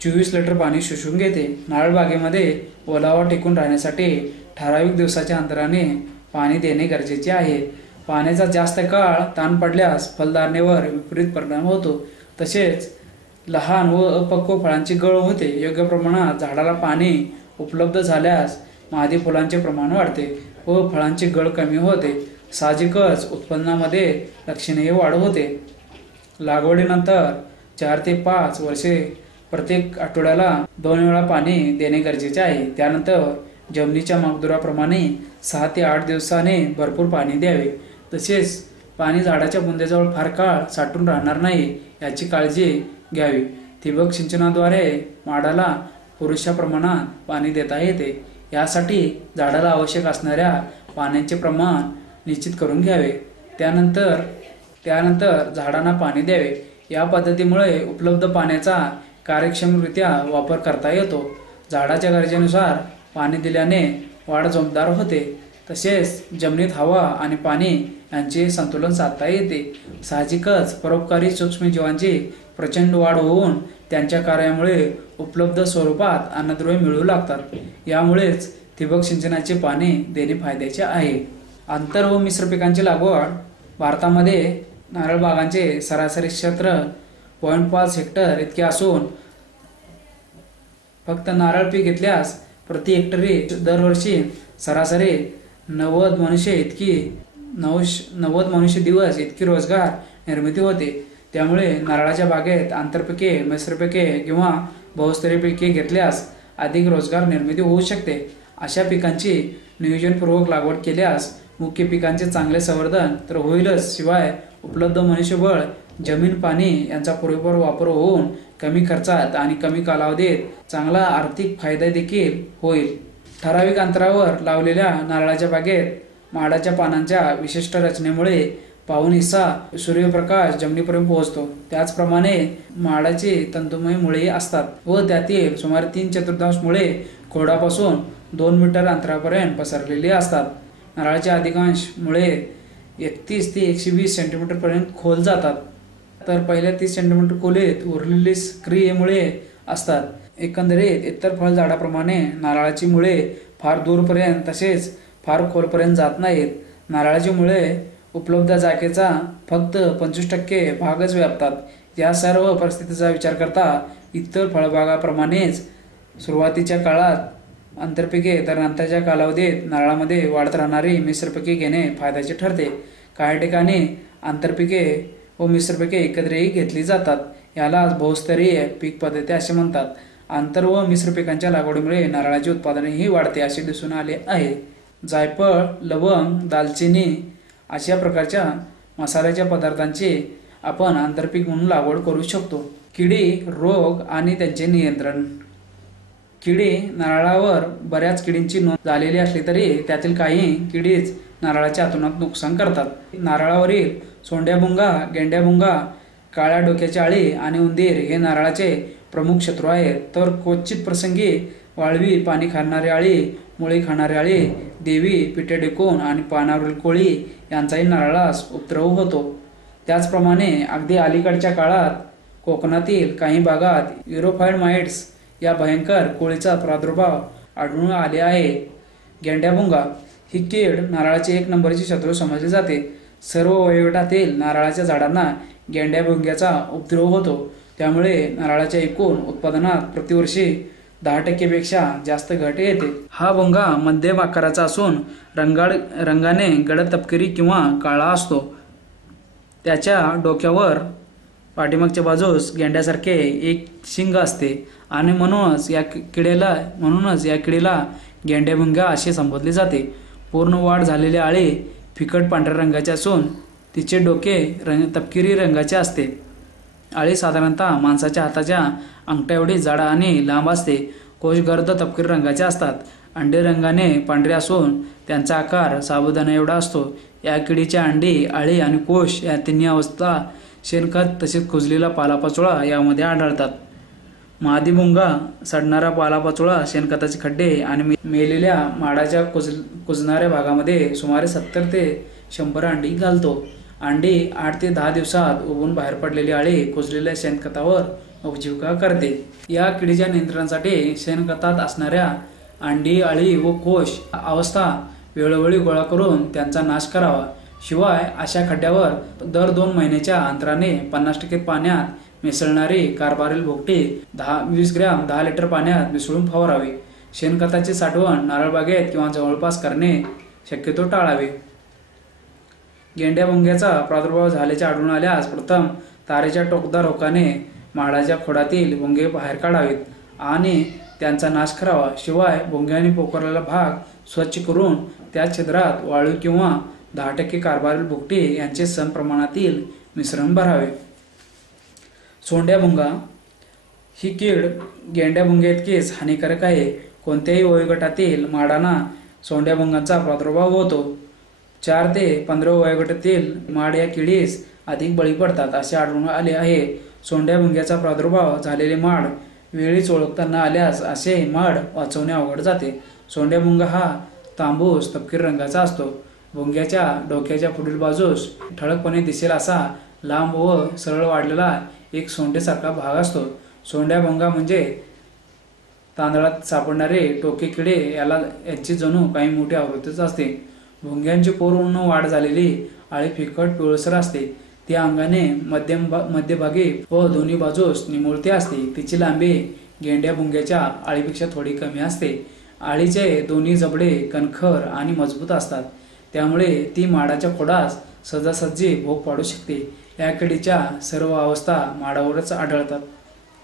24 लिटर पाणी शोषून घेते। नारळ बागेमध्ये ओलावा टिकून राहण्यासाठी ठराविक दिवसाच्या अंतराने पाणी देणे गरजेचे आहे। पाण्याचा जास्त काळ ताण पडल्यास फलधारणेवर विपरीत परिणाम होतो, तसेच लहान व अपक्व फळांची गळ होते। योग्य प्रमाणात झाडाला पाणी उपलब्ध झाल्यास मादी फुलांचे प्रमाण वाढते व फळांची गळ कमी होते। साहजिकच उत्पन्नामध्ये लक्षणीय वाढ होते। लागवडीनंतर 4 ते 5 वर्षे प्रत्येक आठवड्याला 2 वेळा पाणी देणे गरजेचे आहे। त्यानंतर जमिनीच्या मापदुराप्रमाणे 6 ते 8 दिवसाने भरपूर पाणी द्यावे। तसेच पाणी झाडाच्या बुंध्याजवळ फार काळ साठून राहणार नाही याची काळजी घ्यावी। ठिबक सिंचनाद्वारे माडाला पुरेशा प्रमाणात पाणी देता येते। यासाठी झाडाला आवश्यक असणाऱ्या पाण्याचे प्रमाण निश्चित करून घ्यावे। त्यानंतर झाडांना पाणी द्यावे। या पद्धतीमुळे उपलब्ध पाण्याचा कार्यक्षमरित्या वापर करता येतो। झाडाच्या गरजेनुसार पाणी दिल्याने वाढ जोमदार होते, तसेच जमिनीत हवा आणि पाणी यांचे संतुलन साधता येते। साहजिकच परोपकारी सूक्ष्मजीवांची प्रचंड वाढ होऊन त्यांच्या कार्यामुळे उपलब्ध स्वरूपात अन्नद्रव्ये मिळू लागतात। यामुळेच ठिबक सिंचनाचे पाणी देणे फायद्याचे आहे। आंतर व मिश्र पिकांची लागवड भारतामध्ये नारळ बागांचे सरासरी क्षेत्र 0.5 हेक्टर इतके असून फक्त नारळ पीक घेतल्यास प्रति हेक्टरी दरवर्षी सरासरी 90 मनुष्य दिवस इतकी रोजगार निर्मिती होते। त्यामुळे नारळाच्या बागेत आंतरपिके, मिश्रपिके किंवा बहुस्तरीय पिके घेतल्यास अधिक रोजगार निर्मिती होऊ शकते। अशा पिकांची नियोजनपूर्वक लागवड केल्यास मुख्य पिकांचे चांगले संवर्धन तर होईलच, शिवाय उपलब्ध मनुष्यबळ, जमीन, पाणी यांचा पुरेपूर वापर होऊन कमी खर्चात आणि कमी कालावधीत चांगला आर्थिक फायदा देखील होईल। ठराविक अंतरावर लावलेल्या नारळाच्या बागेत माडाच्या पानांच्या विशिष्ट रचनेमुळे पाऊण हिस्सा सूर्यप्रकाश जमिनीपर्यंत पोहोचतो। त्याचप्रमाणे माडाची तंतुमय मुळे असतात व त्यातील सुमारे 3/4 मुळे खोडापासून 2 मीटर अंतरापर्यंत पसरलेली असतात। नारळाचे अधिकांश मुळे 31 ते 120 सेंटीमीटर पर्यंत खोल जातात, तर पहिल्या 30 सेंटीमीटर खोलीत उरलेली सक्रिय मुळे असतात। एकंदरीत इतर फळ झाडाप्रमाणे नारळाची मुळे फार दूरपर्यंत तसेच फार खोलपर्यंत जात नाहीत। नारळाची मुळे उपलब्ध जागेचा फक्त 25% भागच व्यापतात। या सर्व परिस्थितीचा विचार करता इतर फळबागाप्रमाणेच सुरुवातीच्या काळात आंतरपिके तर नंतरच्या कालावधीत नारळामध्ये वाढत राहणारी मिश्रपिके घेणे फायद्याचे ठरते। काही ठिकाणी आंतरपिके व मिश्रपिके एकत्रही घेतली जातात। याला बहुस्तरीय पीक पद्धती असे म्हणतात। आंतर व मिश्र पिकांच्या लागवडीमुळे नारळाचे उत्पादनही वाढते असे दिसून आले आहे। जायफळ, लवंग, दालचिनी अशा प्रकारच्या मसाल्याच्या पदार्थांची आपण आंतरपीक म्हणून लागवड करू शकतो। किडी, रोग आणि त्यांचे नियंत्रण। किडी नारळावर बऱ्याच किडींची नोंद झालेली असली तरी त्यातील काही किडीच नारळाच्या आतोनात नुकसान करतात। नारळावरील सोंड्याभुंगा, गेंड्याभुंगा, काळ्या डोक्याची अळी आणि उंदीर हे नारळाचे प्रमुख शत्रू आहेत, तर क्वचित प्रसंगी वाळवी, पाणी खाणारी अळी, मुळी खाणारी अळी, देवी, पिठे ढेकूण आणि पानावरील कोळी यांचाही नारळास उपद्रव होतो। त्याचप्रमाणे अगदी अलीकडच्या काळात कोकणातील काही भागात युरोफाइड माइट्स या भयंकर कोळीचा प्रादुर्भाव आढळून आले आहे। गेंड्याभुंगा ही कीड नारळाची 1 नंबरची शत्रू समजली जाते। सर्व वयोगटातील नारळाच्या झाडांना गेंड्याभुंग्याचा उपद्रव होतो, त्यामुळे नारळाच्या एकूण उत्पादनात प्रतिवर्षी 10% पेक्षा जास्त घट येते। हा भुंगा मध्यम आकाराचा असून रंगाने गडद तपकिरी किंवा काळा असतो। त्याच्या डोक्यावर पाठीमागच्या बाजूस गेंड्यासारखे एक शिंग असते आणि म्हणूनच या किडीला गेंड्याभुंगा असे संबोधले जाते। पूर्ण वाढ झालेली अळी फिकट पांढऱ्या रंगाची असून तिचे डोके तपकिरी रंगाचे असते. आळी साधारणतः माणसाच्या हाताच्या अंगठ्या एवढी जाड आणि लांब असते. कोश गर्द तपकिरी रंगाचे असतात. अंडे रंगाने पांढरे असून त्यांचा आकार साबुदाणा एवढा असतो. या किडीच्या अंडी, आळी आणि कोश या तिन्ही अवस्था शेणखत तसेच कुजलेला पालापाचोळा यामध्ये आढळतात. मादी भुंगा सडणारा पालापाचोळा, शेणखताचे खड्डे आणि मेलेल्या माडाच्या कुजणाऱ्या भागामध्ये सुमारे 70 ते 100 अंडी घालतो. अंडी 8 ते 10 दिवसात उगवून बाहेर पडलेली आळी कुजलेल्या शेणखतावर उपजीविका करते. या किडीच्या नियंत्रणासाठी शेणखतात असणाऱ्या अंडी, आळी व कोश अवस्था वेळोवेळी गोळा करून त्यांचा नाश करावा. शिवाय अशा खड्ड्यावर दर 2 महिन्याच्या अंतराने 50% पाण्यात मिसळणारी कार्बारिल भोगटी 20 ग्रॅम 10 लिटर पाण्यात मिसळून फवारावे. शेणखताचे साठवण नारळबागेत किंवा जवळपास करणे शक्यतो टाळावे. गेंड्या भुंग्याचा प्रादुर्भाव झाल्याचे आढळून आल्यास प्रथम तारेच्या टोकदार हुकाने माडाच्या खोडातील भुंगे बाहेर काढावेत आणि त्यांचा नाश करावा. शिवाय भुंग्याने पोखरलेला भाग स्वच्छ करून त्या छिद्रात वाळू किंवा 10% कार्बारिल भुकटी यांचे सम प्रमाणातील मिश्रण भरावे. सोंड्या भुंगा ही कीड गेंड्या भुंग्याइतकीच हानिकारक आहे. कोणत्याही वयोगटातील माडांना सोंड्या भुंगांचा प्रादुर्भाव होतो. 4 ते 15 वयोगटातील माड या किडीस अधिक बळी पडतात असे आढळून आले आहे. सोंड्या भुंग्याचा प्रादुर्भाव झालेले माड वेळीच ओळखता न आल्यास असे माड वाचवणे अवघड जाते. सोंड्या भुंगा हा तांबूस तपकिरी रंगाचा असतो. भुंग्याच्या डोक्याच्या पुढील बाजूस ठळकपणे दिसेल असा लांब व सरळ वाढलेला एक सोंडेसारखा भाग असतो. सोंड्या भुंगा म्हणजे तांदळात सापडणारे टोके किडे यांची जणू काही मोठी आवृत्तीच असते. भुंग्यांची पूर्ण वाढ झालेली आळी फिकट पिवळसर असते. ती अंगाने मध्यभागी व दोन्ही बाजूस निमुळते असते. तिची लांबी गेंड्या भुंग्याच्या आळीपेक्षा थोडी कमी असते. आळीचे दोन्ही जबडे कणखर आणि मजबूत असतात. त्यामुळे ती माडाच्या खोडास सहजासहजी भोग पाडू शकते. या किडीच्या सर्व अवस्था माडावरच आढळतात.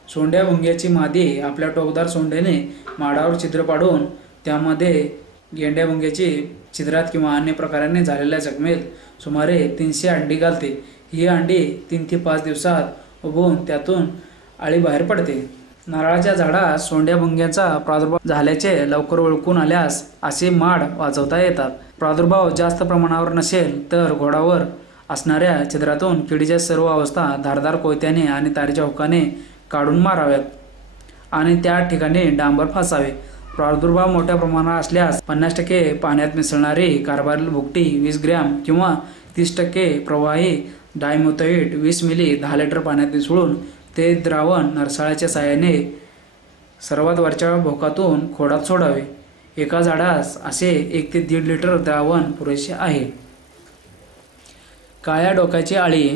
सोंड्या भुंग्याची मादी आपल्या टोकदार सोंड्याने माडावर छिद्र पाडून त्यामध्ये गेंड्या भुंग्याची छिद्रात किंवा अन्य प्रकाराने झालेल्या जखमेत सुमारे 300 अंडी घालते. ही अंडी 3 ते 5 दिवसात उगवून त्यातून आळी बाहेर पडते. नारळाच्या झाडात सोंड्या भुंग्याचा प्रादुर्भाव झाल्याचे लवकर ओळखून आल्यास असे माड वाचवता येतात. प्रादुर्भाव जास्त प्रमाणावर नसेल तर घोडावर असणाऱ्या छिद्रातून किडीच्या सर्व अवस्था धारदार कोयत्याने आणि तारेच्या हुकाने काढून माराव्यात आणि त्या ठिकाणी डांबर फासावे. प्रादुर्भाव मोठ्या प्रमाणात असल्यास 50% पाण्यात मिसळणारी कार्बारिल भुकटी 20 ग्रॅम किंवा 30% प्रवाही डायमिथोएट 20 मिली 10 लिटर पाण्यात मिसळून ते द्रावण नरसाळ्याच्या साहाय्याने सर्वात वरच्या भोकातून खोडात सोडावे. एका झाडास असे 1 ते 1.5 लिटर द्रावण पुरेसे आहे. काळ्या डोक्याची आळी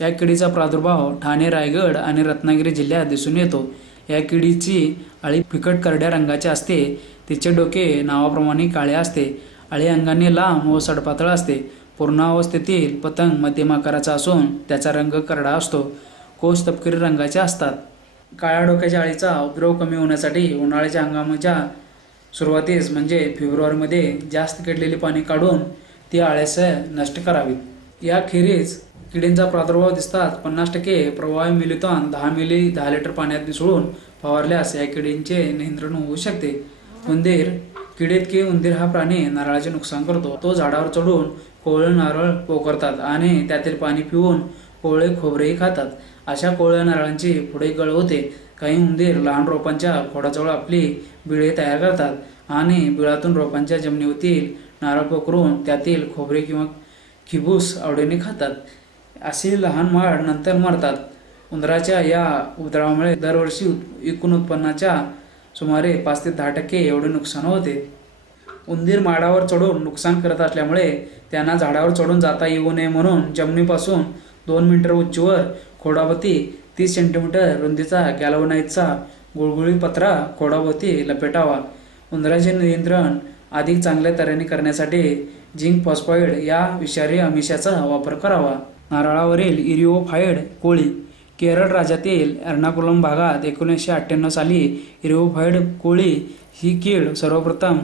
या किडीचा प्रादुर्भाव ठाणे, रायगड आणि रत्नागिरी जिल्ह्यात दिसून येतो. या किडीची आळी फिकट करड्या रंगाची असते. तिचे डोके नावाप्रमाणे काळे असते. आळी अंगाने लांब व सडपातळ असते. पूर्णावस्थेतील पतंग मध्यम आकाराचा असून त्याचा रंग करडा असतो. कोश तपकिरी रंगाचे असतात. काळ्या डोक्याच्या आळीचा उपद्रव कमी होण्यासाठी उन्हाळ्याच्या हंगामाच्या सुरुवातीस म्हणजे फेब्रुवारीमध्ये जास्त किडलेली पाने काढून ती आळ्यास नष्ट करावीत. याखेरीज किडींचा प्रादुर्भाव दिसताच 50% प्रवाही मिलितॉन 10 मिली 10 लिटर पाण्यात मिसळून फवारल्यास या किडींचे नियंत्रण होऊ शकते. उंदीर किडीतके उंदीर हा प्राणी नारळाचे नुकसान करतो. तो झाडावर चढून कोवळे नारळ पोखरतात आणि त्यातील पाणी पिऊन कोवळे खोबरेही खातात. अशा कोवळ्या नारळांची पुढे गळ होते. काही उंदीर लहान रोपांच्या खोडाजवळ आपली बिळे तयार करतात आणि बिळातून रोपांच्या जमिनीवरील नारळ पोखरून त्यातील खोबरे किंवा खिबूस आवडीने खातात. अशी लहान माड नंतर मरतात. उंदराच्या या उपद्रवामुळे दरवर्षी एकूण उत्पन्नाच्या सुमारे 5 ते 10% एवढे नुकसान होते. उंदीर माडावर चढून नुकसान करत असल्यामुळे त्यांना झाडावर चढून जाता येऊ नये म्हणून जमिनीपासून 2 मीटर उंचीवर खोडाभोवती 30 सेंटीमीटर रुंदीचा गॅल्वनाइजचा गुळगुळीत पत्रा खोडाभोवती लपेटावा. उंदराचे नियंत्रण अधिक चांगल्या तऱ्हेने करण्यासाठी झिंक फॉस्फाईड या विषारी आमिषाचा वापर करावा. नारळावरील इरिओफाईड कोळी. केरळ राज्यातील एर्नाकुलम भागात 1998 साली इरिओफाईड कोळी ही कीड सर्वप्रथम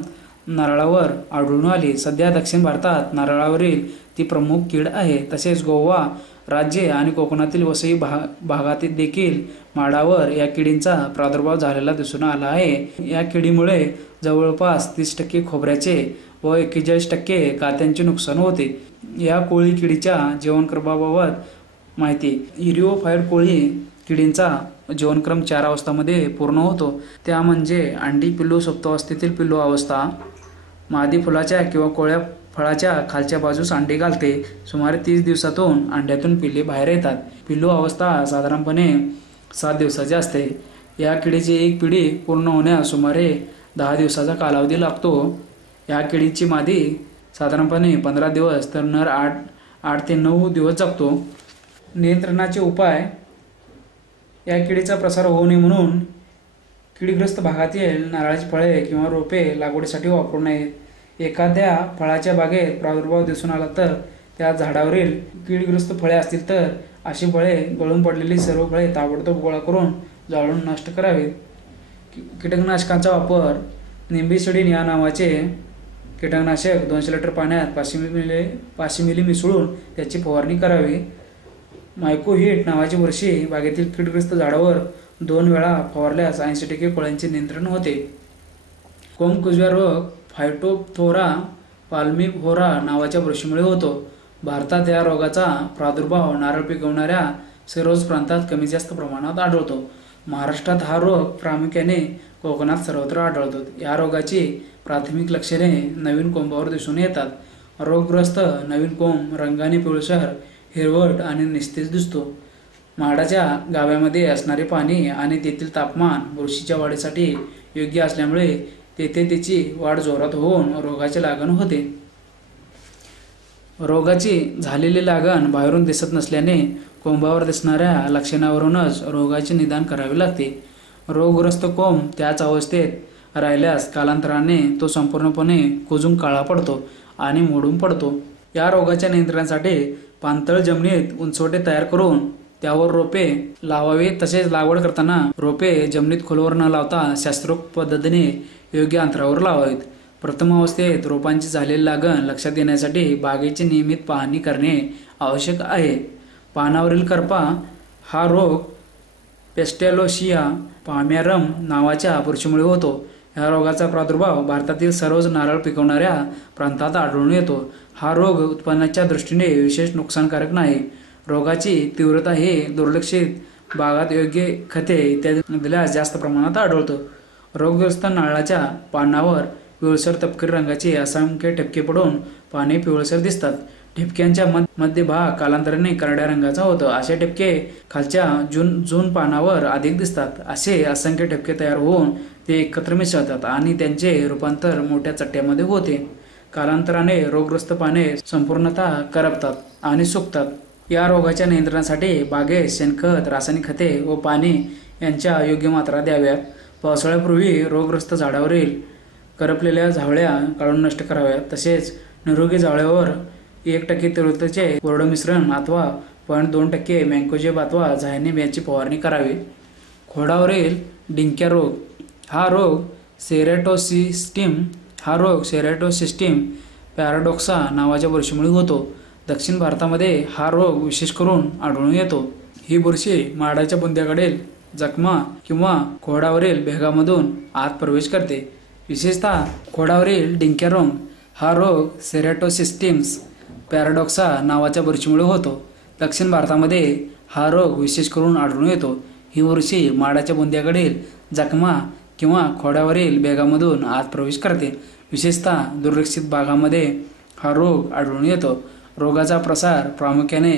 नारळावर आढळून आली. सध्या दक्षिण भारतात नारळावरील ती प्रमुख कीड आहे. तसेच गोवा राज्य आणि कोकणातील वसई भागात देखील माडावर या किडींचा प्रादुर्भाव झालेला दिसून आला आहे. या किडीमुळे जवळपास 30% खोबऱ्याचे व 41% कात्यांचे नुकसान होते. या कोळी किडीच्या जीवनक्रमाबाबत माहिती. इरिओफाइट कोळी किडींचा जीवनक्रम 4 अवस्थांमध्ये पूर्ण होतो. त्या म्हणजे अंडी, पिल्लू, सुप्तावस्थेतील पिल्लू अवस्था. मादी फुलाच्या किंवा कोवळ्या फळाच्या खालच्या बाजूस अंडी घालते. सुमारे 30 दिवसातून अंड्यातून पिल्ले बाहेर येतात. पिल्लू अवस्था साधारणपणे 7 दिवसाची असते. या किडीची एक पिढी पूर्ण होण्यास सुमारे 10 दिवसाचा कालावधी लागतो. या किडीची मादी साधारणपणे 15 दिवस तर नर 8 ते 9 दिवस जगतो. नियंत्रणाचे उपाय. या किडीचा प्रसार होऊ नये म्हणून किडीग्रस्त भागातील नारळाची फळे किंवा रोपे लागवडीसाठी वापरू नयेत. एखाद्या फळाच्या बागेत प्रादुर्भाव दिसून आला तर त्या झाडावरील कीडग्रस्त फळे असतील तर अशी फळे गळून पडलेली सर्व फळे ताबडतोब गोळा करून जाळून नष्ट करावीत. कीटकनाशकांचा वापर. निंबिसिडिन या नावाचे कीटकनाशक 200 लिटर पाण्यात 500 मिली मिसळून त्याची फवारणी करावी. मायकोहिट नावाची बुरशी बागेतील कीडग्रस्त झाडावर 2 वेळा फवारल्यास 80% कोळ्यांचे नियंत्रण होते. कोंब कुजव्या रोग फायटोप्थोरा पाल्मिफोरा नावाच्या बुरशीमुळे होतो. भारतात या रोगाचा प्रादुर्भाव नारळ पिकवणाऱ्या सर्वच प्रांतात कमी जास्त प्रमाणात आढळतो. महाराष्ट्रात हा रोग प्रामुख्याने कोकणात सर्वत्र आढळतो. या रोगाची प्राथमिक लक्षणे नवीन कोंबावर दिसून येतात. रोगग्रस्त नवीन कोंब रंगाने पिवळसर, हिरवट आणि निस्तेज दिसतो. माडाच्या गाभ्यामध्ये असणारे पाणी आणि तेथील तापमान बुरशीच्या वाढीसाठी योग्य असल्यामुळे तेथे त्याची वाढ जोरात होऊन रोगाची लागण होते. रोगाची झालेली लागण बाहेरून दिसत नसल्याने कोंबावर दिसणाऱ्या लक्षणावरूनच रोगाचे निदान करावे लागते. रोगग्रस्त कोंब त्याच अवस्थेत राहिल्यास कालांतराने तो संपूर्णपणे कुजून काळा पडतो आणि मोडून पडतो. या रोगाच्या नियंत्रणासाठी पाणथळ जमिनीत उंचवटे तयार करून त्यावर रोपे लावावे. तसेच लागवड करताना रोपे जमिनीत खोलवर न लावता शास्त्रोक्त पद्धतीने योग्य अंतरावर लावावीत. प्रथम अवस्थेत रोपांची झालेली लागण लक्षात येण्यासाठी बागेची नियमित पाहणी करणे आवश्यक आहे. पानावरील करपा. हा रोग पेस्टॅलोशिया पाम्यारम नावाच्या बुरशीमुळे होतो. या रोगाचा प्रादुर्भाव भारतातील सर्वच नारळ पिकवणाऱ्या प्रांतात आढळून येतो. हा रोग उत्पन्नाच्या दृष्टीने विशेष नुकसानकारक नाही. रोगाची तीव्रता ही दुर्लक्षित भागात योग्य खते इत्यादी दिल्यास जास्त प्रमाणात आढळतो. रोगग्रस्त नारळाच्या पानावर पिवळसर तपकिरी रंगाचे असंख्य ठिपके पडून पाने पिवळसर दिसतात. ठिपक्यांच्या मध्यभाग कालांतराने करड्या रंगाचा होतो. असे ठिपके खालच्या जून पानावर अधिक दिसतात. असे असंख्य ठिपके तयार होऊन ते एकत्र मिसळतात आणि त्यांचे रूपांतर मोठ्या चट्ट्यामध्ये होते. कालांतराने रोगग्रस्त पाने संपूर्णतः करपतात आणि सुकतात. या रोगाच्या नियंत्रणासाठी बागेत शेणखत, रासायनिक खते व पाणी यांच्या योग्य मात्रा द्याव्यात. पावसाळ्यापूर्वी रोगग्रस्त झाडावरील करपलेल्या झावळ्या काढून नष्ट कराव्यात. तसेच निरोगी झावळ्यावर 1% तीव्रतेचे कोरडं मिश्रण अथवा 0.2% मँकोजेब अथवा झायनेम याची फवारणी करावी. खोडावरील डिंक्या रोग. हा रोग सेरॅटोसिस्टीम पॅराडॉक्सा नावाच्या बुरशीमुळे होतो. दक्षिण भारतामध्ये हा रोग विशेष करून आढळून येतो. ही बुरशी माडाच्या बुंद्याकडील जखमा किंवा खोडावरील भेगामधून आत प्रवेश करते. विशेषतः खोडावरील डिंक्या रोग हा रोग सेरॅटोसिस्टीम्स पॅराडॉक्सा नावाच्या बुरशीमुळे होतो. दक्षिण भारतामध्ये हा रोग विशेष करून आढळून येतो. ही बुरशी माडाच्या बुंद्याकडील जखमा किंवा खोडावरील भेगामधून आत प्रवेश करते. विशेषतः दुर्लक्षित भागामध्ये हा रोग आढळून येतो. रोगाचा प्रसार प्रामुख्याने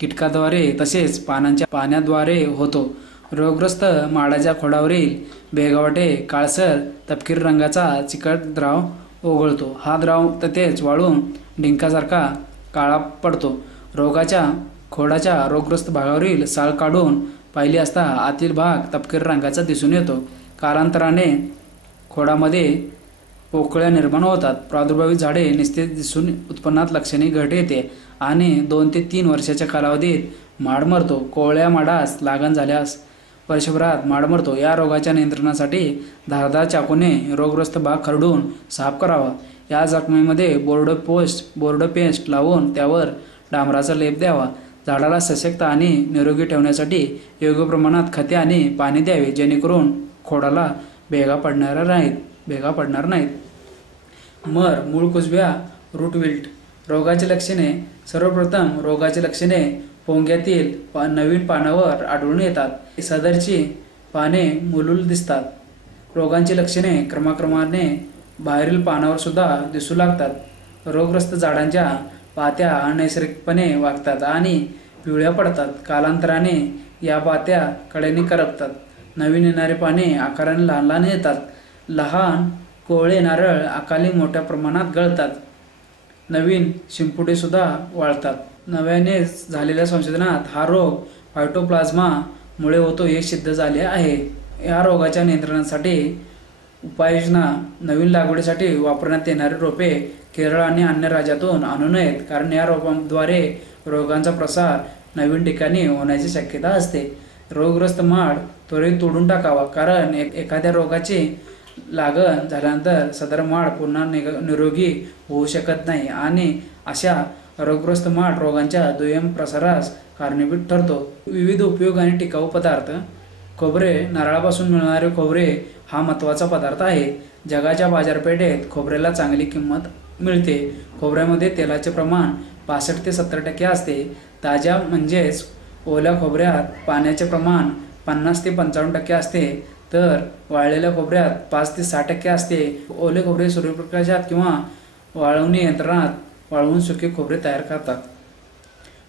कीटकाद्वारे तसेच पाण्याद्वारे होतो. रोगग्रस्त माडाच्या खोडावरील भेगावाटे काळसर तपकिरी रंगाचा चिकट द्राव ओघळतो. हा द्राव तसेच वाळून डिंकासारखा काळा पडतो. रोगाच्या खोडाच्या रोगग्रस्त भागावरील साल काढून पाहिली असता आतील भाग तपकिरी रंगाचा दिसून येतो. कालांतराने खोडामध्ये पोकळ्या निर्माण होतात. प्रादुर्भावित झाडे निस्तेज दिसून उत्पन्नात लक्षणीय घट येते आणि 2 ते 3 वर्षाच्या कालावधीत माड मरतो. कोवळ्या माडास लागण झाल्यास वर्षभरात माड मरतो। या रोगाच्या नियंत्रणासाठी धारदार चाकूने रोगग्रस्त भाग खरडून साफ करावा। या जखमेमध्ये बोर्ड पेस्ट लावून त्यावर डांबराचा लेप द्यावा। झाडाला सशक्त आणि निरोगी ठेवण्यासाठी योग्य प्रमाणात खते आणि पाणी द्यावे, जेणेकरून खोडाला भेगा पडणार नाहीत। मूळ कुजव्या, रूट विल्ट रोगाची लक्षणे। सर्वप्रथम रोगाची लक्षणे पोंग्यातील नवीन पानावर आढळून येतात। सदरची पाने मुलूल दिसतात। रोगांची लक्षणे क्रमाक्रमाने बाहेरील पानावर सुद्धा दिसू लागतात। रोगग्रस्त झाडांच्या पात्या अनैसर्गिकपणे वागतात आणि पिवळ्या पडतात। कालांतराने या पात्या कडेने करपतात। नवीन येणारी पाने आकाराने लहान लहान येतात। लहान कोवळे नारळ अकाली मोठ्या प्रमाणात गळतात। नवीन शिंपुटे सुद्धा वाळतात। नव्याने झालेल्या संशोधनात हा रोग फायटोप्लाझ्मा मुळे होतो हे सिद्ध झाले आहे। या रोगाच्या नियंत्रणासाठी उपाययोजना: नवीन लागवडीसाठी वापरण्यात येणारी रोपे केरळ आणि अन्य राज्यातून आणू नयेत, कारण या रोपांद्वारे रोगांचा प्रसार नवीन ठिकाणी होण्याची शक्यता असते। रोगग्रस्त माड त्वरित तोडून टाकावा, कारण एखाद्या रोगाची लागण झाल्यानंतर सदर माड पुन्हा निरोगी होऊ शकत नाही आणि अशा रोगग्रस्त माड रोगांच्या दुय्यम प्रसारास कारणीभूत ठरतो। विविध उपयोग आणि टिकाऊ पदार्थ: खोबरे, नारळापासून मिळणारे खोबरे हा महत्त्वाचा पदार्थ आहे। जगाच्या बाजारपेठेत खोबऱ्याला चांगली किंमत मिळते। खोबऱ्यामध्ये तेलाचे प्रमाण 65 ते 70% असते। ताज्या म्हणजेच ओल्या खोबऱ्यात पाण्याचे प्रमाण 50 ते 55% असते, तर वाळलेल्या खोबऱ्यात 5 ते 6% असते। ओले खोबरे सूर्यप्रकाशात किंवा वाळवणी यंत्रात वाळवून सुके खोबरे तयार करतात।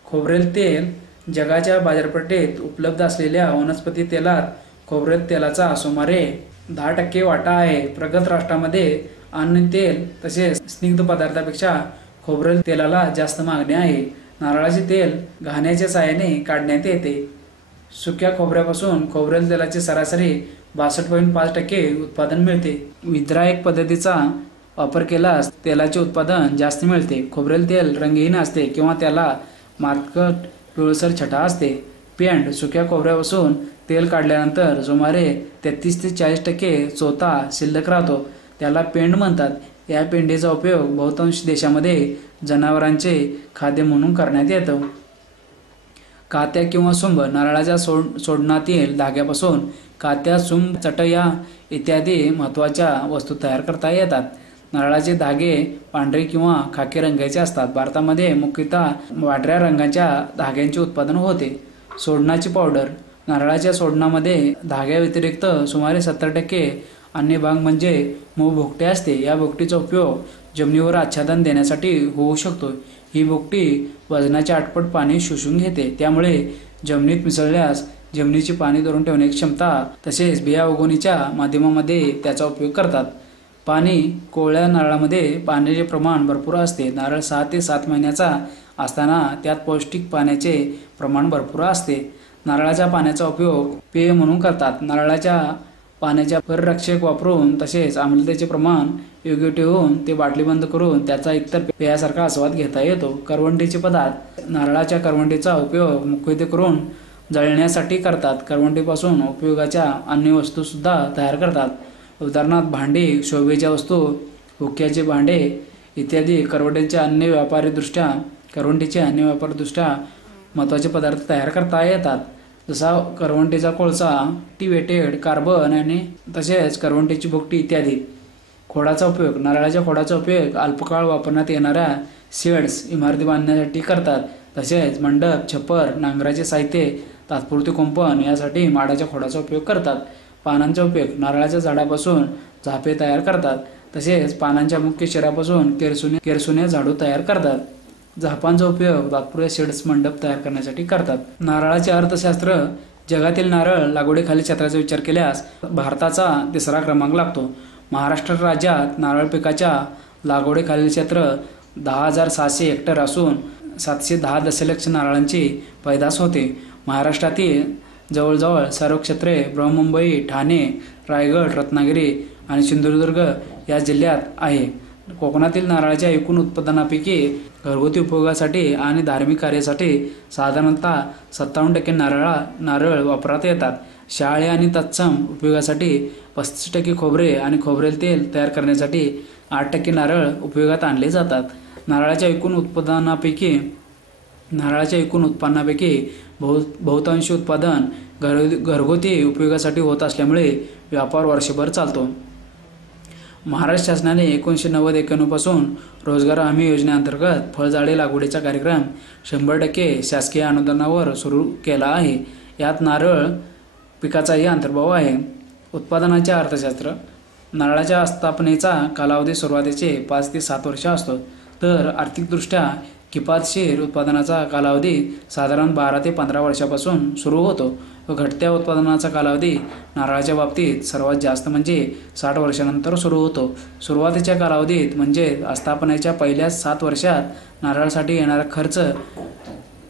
खोबरेल तेल: जगाच्या बाजारपेठेत उपलब्ध असलेल्या वनस्पती तेलात खोबरेल तेलाचा सुमारे 10% वाटा आहे। प्रगत राष्ट्रांमध्ये अन्न तेल तसेच स्निग्ध पदार्थापेक्षा खोबरेल तेलाला जास्त मागणी आहे। नारळाचे तेल घाण्याच्या साहाय्याने काढण्यात येते। सुक्या खोबऱ्यापासून खोबरेल तेलाचे सरासरी 62.5% उत्पादन मिळते। विद्रायक पद्धतीचा वापर केल्यास तेलाचे उत्पादन जास्त मिळते। खोबरेल तेल रंगहीन असते किंवा त्याला मातकट पिवळसर छटा असते। पेंड: सुक्या खोबऱ्यापासून तेल काढल्यानंतर सुमारे 33 ते 40% चोथा शिल्लक राहतो, त्याला पेंड म्हणतात। या पेंडीचा उपयोग बहुतांश देशांमध्ये जनावरांचे खाद्य म्हणून करण्यात येतो। कात्या किंवा सुंब: नारळाच्या सोडणातील धाग्यापासून कात्या, सुंब, चटया इत्यादी महत्त्वाच्या वस्तू तयार करता येतात। नारळाचे धागे पांढरे किंवा खाकी रंगाचे असतात। भारतामध्ये मुख्यतः पांढऱ्या रंगाच्या धाग्यांचे उत्पादन होते। सोडणाची पावडर: नारळाच्या सोडणामध्ये धाग्याव्यतिरिक्त सुमारे 70% अन्य भाग म्हणजे मूळ भोकटे असते। या भोकटीचा उपयोग जमिनीवर आच्छादन देण्यासाठी होऊ शकतो। ही भोकटी वजनाचे 8 पट पाणी शोषून घेते, त्यामुळे जमिनीत मिसळल्यास जमिनीची पाणी धरून ठेवण्याची क्षमता, तसेच बिया उगवणीच्या माध्यमामध्ये त्याचा उपयोग करतात। पाणी: कोवळ्या नारळामध्ये पाण्याचे प्रमाण भरपूर असते। नारळ 6 ते 7 महिन्याचा असताना त्यात पौष्टिक पाण्याचे प्रमाण भरपूर असते। नारळाच्या पाण्याचा उपयोग पेय म्हणून करतात। नारळाच्या पाण्याच्या परिरक्षक वापरून तसेच आम्लतेचे प्रमाण योग्य ठेवून ते बाटली बंद करून त्याचा इतर पेयासारखा आस्वाद घेता येतो। करवंटीचे पदार्थ: नारळाच्या करवंटीचा उपयोग मुख्यत्वे करून जळण्यासाठी करतात। करवंटीपासून उपयोगाच्या अन्य वस्तू सुद्धा तयार करतात, उदाहरणार्थ भांडी, शोभेच्या वस्तू, हुक्क्याचे भांडे इत्यादी। करवंटीचे अन्य व्यापारीदृष्ट्या महत्त्वाचे पदार्थ तयार करता येतात, जसा करवंटीचा कोळसा, टिवेटेड कार्बन आणि तसेच करवंटीची भोकटी इत्यादी। खोडाचा उपयोग: नारळाच्या खोडाचा उपयोग अल्पकाळ वापरण्यात येणाऱ्या शेड्स, इमारती बांधण्यासाठी करतात, तसेच मंडप, छप्पर, नांगराचे साहित्य, तात्पुरते कुंपण यासाठी माडाच्या खोडाचा उपयोग करतात। पानांचा उपयोग: नारळाच्या झाडापासून झापे तयार करतात, तसेच पानांच्या मुख्य शिरापासून केरसुणे झाडू तयार करतात। झापांचा उपयोग तात्पुरते शेड्स, मंडप तयार करण्यासाठी करतात। नारळाचे अर्थशास्त्र: जगातील नारळ लागवडीखालील क्षेत्राचा विचार केल्यास भारताचा 3रा क्रमांक लागतो। महाराष्ट्र राज्यात नारळ पिकाच्या लागवडीखालील क्षेत्र 10,700 हेक्टर असून 710 दशलक्ष नारळांची पैदास होते। महाराष्ट्रातील जवळजवळ सर्व क्षेत्रे बृहन्मुंबई, ठाणे, रायगड, रत्नागिरी आणि सिंधुदुर्ग या जिल्ह्यात आहे। कोकणातील नारळाच्या एकूण उत्पादनापैकी घरगुती उपयोगासाठी आणि धार्मिक कार्यासाठी साधारणतः 57% नारळ वापरात येतात। शहाळे आणि तत्सम उपयोगासाठी 35% खोबरे आणि खोबरेल तेल तयार करण्यासाठी 8% नारळ उपयोगात आणले जातात. नारळाच्या एकूण उत्पन्नापैकी बहुतांशी उत्पादन घरगुती उपयोगासाठी होत असल्यामुळे व्यापार वर्षभर चालतो. महाराष्ट्र शासनाने 1990-91 पासून रोजगार हमी योजनेअंतर्गत फळझाडे लागवडीचा कार्यक्रम 100% शासकीय अनुदानावर सुरू केला आहे. यात नारळ पिकाचाही अंतर्भाव आहे. उत्पादनाचे अर्थशास्त्र. नारळाच्या स्थापनेचा कालावधी सुरुवातीचे 5 ते 7 वर्ष असतो, तर आर्थिकदृष्ट्या किफायतशीर उत्पादनाचा कालावधी साधारण 12 ते 15 वर्षापासून सुरू होतो व घटत्या उत्पादनाचा कालावधी नारळाच्या बाबतीत सर्वात जास्त म्हणजे 60 वर्षानंतर सुरू होतो. सुरुवातीच्या कालावधीत म्हणजे स्थापनेच्या पहिल्या 7 वर्षात नारळासाठी येणारा खर्च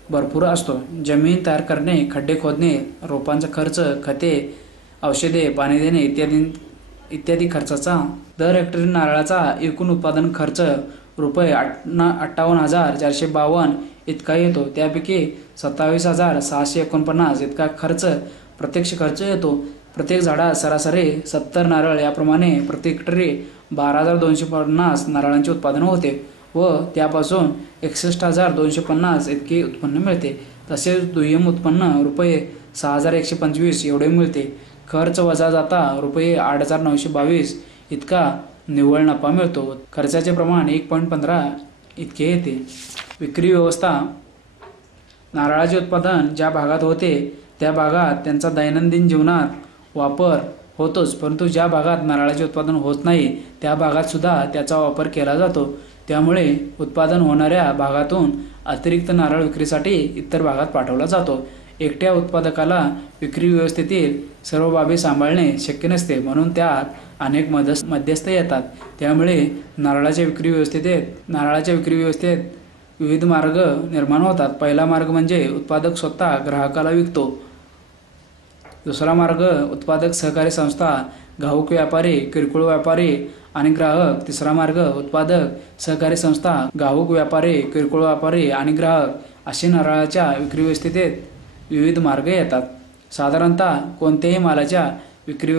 भरपूर असतो. जमीन तयार करणे, खड्डे खोदणे, रोपांचा खर्च, खते, औषधे, पाणी देणे इत्यादी खर्चाचा दर हेक्टरी नारळाचा एकूण उत्पादन खर्च ₹58,452 इतका येतो. त्यापैकी 27,649 इतका प्रत्यक्ष खर्च येतो. प्रत्येक झाडात सरासरी 70 नारळ याप्रमाणे प्रति हेक्टरी 12,250 नारळांचे उत्पादन होते व त्यापासून 61,250 इतके उत्पन्न मिळते. तसेच दुय्यम उत्पन्न ₹6,125 एवढे मिळते. खर्च वजा जाता ₹8,922 इतका निव्वळ नफा मिळतो. खर्चाचे प्रमाण 1.15 इतके येते. विक्री व्यवस्था. नारळाचे उत्पादन ज्या भागात होते त्या भागात त्यांचा दैनंदिन जीवनात वापर होतोच, परंतु ज्या भागात नारळाचे उत्पादन होत नाही त्या भागात सुद्धा त्याचा वापर केला जातो. त्यामुळे उत्पादन होणाऱ्या भागातून अतिरिक्त नारळ विक्रीसाठी इतर भागात पाठवला जातो. एकट्या उत्पादकाला विक्री व्यवस्थेतील सर्व बाबी सांभाळणे शक्य नसते, म्हणून त्यात अनेक मध्यस्थ येतात. त्यामुळे नारळाच्या विक्री व्यवस्थेत विविध मार्ग निर्माण होतात. पहिला मार्ग म्हणजे उत्पादक स्वतः ग्राहकाला विकतो. दुसरा मार्ग उत्पादक सहकारी संस्था, घाऊक व्यापारी, किरकोळ व्यापारी आणि ग्राहक. तिसरा मार्ग उत्पादक सहकारी संस्था, घाऊक व्यापारी, किरकोळ व्यापारी आणि ग्राहक असे नारळाच्या विक्री व्यवस्थेत विविध मार्ग येतात. साधारणतः कोणत्याही मालाच्या विक्री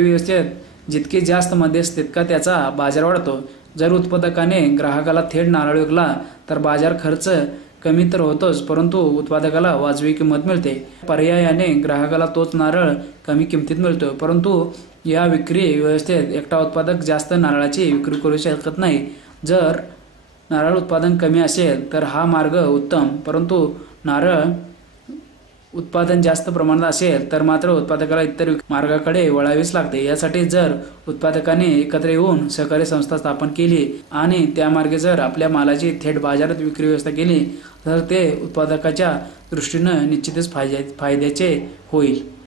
व्यवस्थेत जितके जास्त मध्यस्थ तितका त्याचा बाजार वाढतो. जर उत्पादकाने ग्राहकाला थेट नारळ विकला तर बाजार खर्च कमी तर होतोच, परंतु उत्पादकाला वाजवी किंमत मिळते. पर्यायाने ग्राहकाला तोच नारळ कमी किमतीत मिळतो. परंतु या विक्री व्यवस्थेत एकटा उत्पादक जास्त नारळाची विक्री करू शकत नाही. जर नारळ उत्पादन कमी असेल तर हा मार्ग उत्तम, परंतु नारळ उत्पादन जास्त प्रमाणात असेल तर मात्र उत्पादकाला इतर मार्गाकडे वळावीच लागते. यासाठी जर उत्पादकाने एकत्र येऊन सहकारी संस्था स्थापन केली आणि त्या मार्गे जर आपल्या मालाची थेट बाजारात विक्री व्यवस्था केली तर ते उत्पादकाच्या दृष्टीनं निश्चितच फायद्याचे होईल.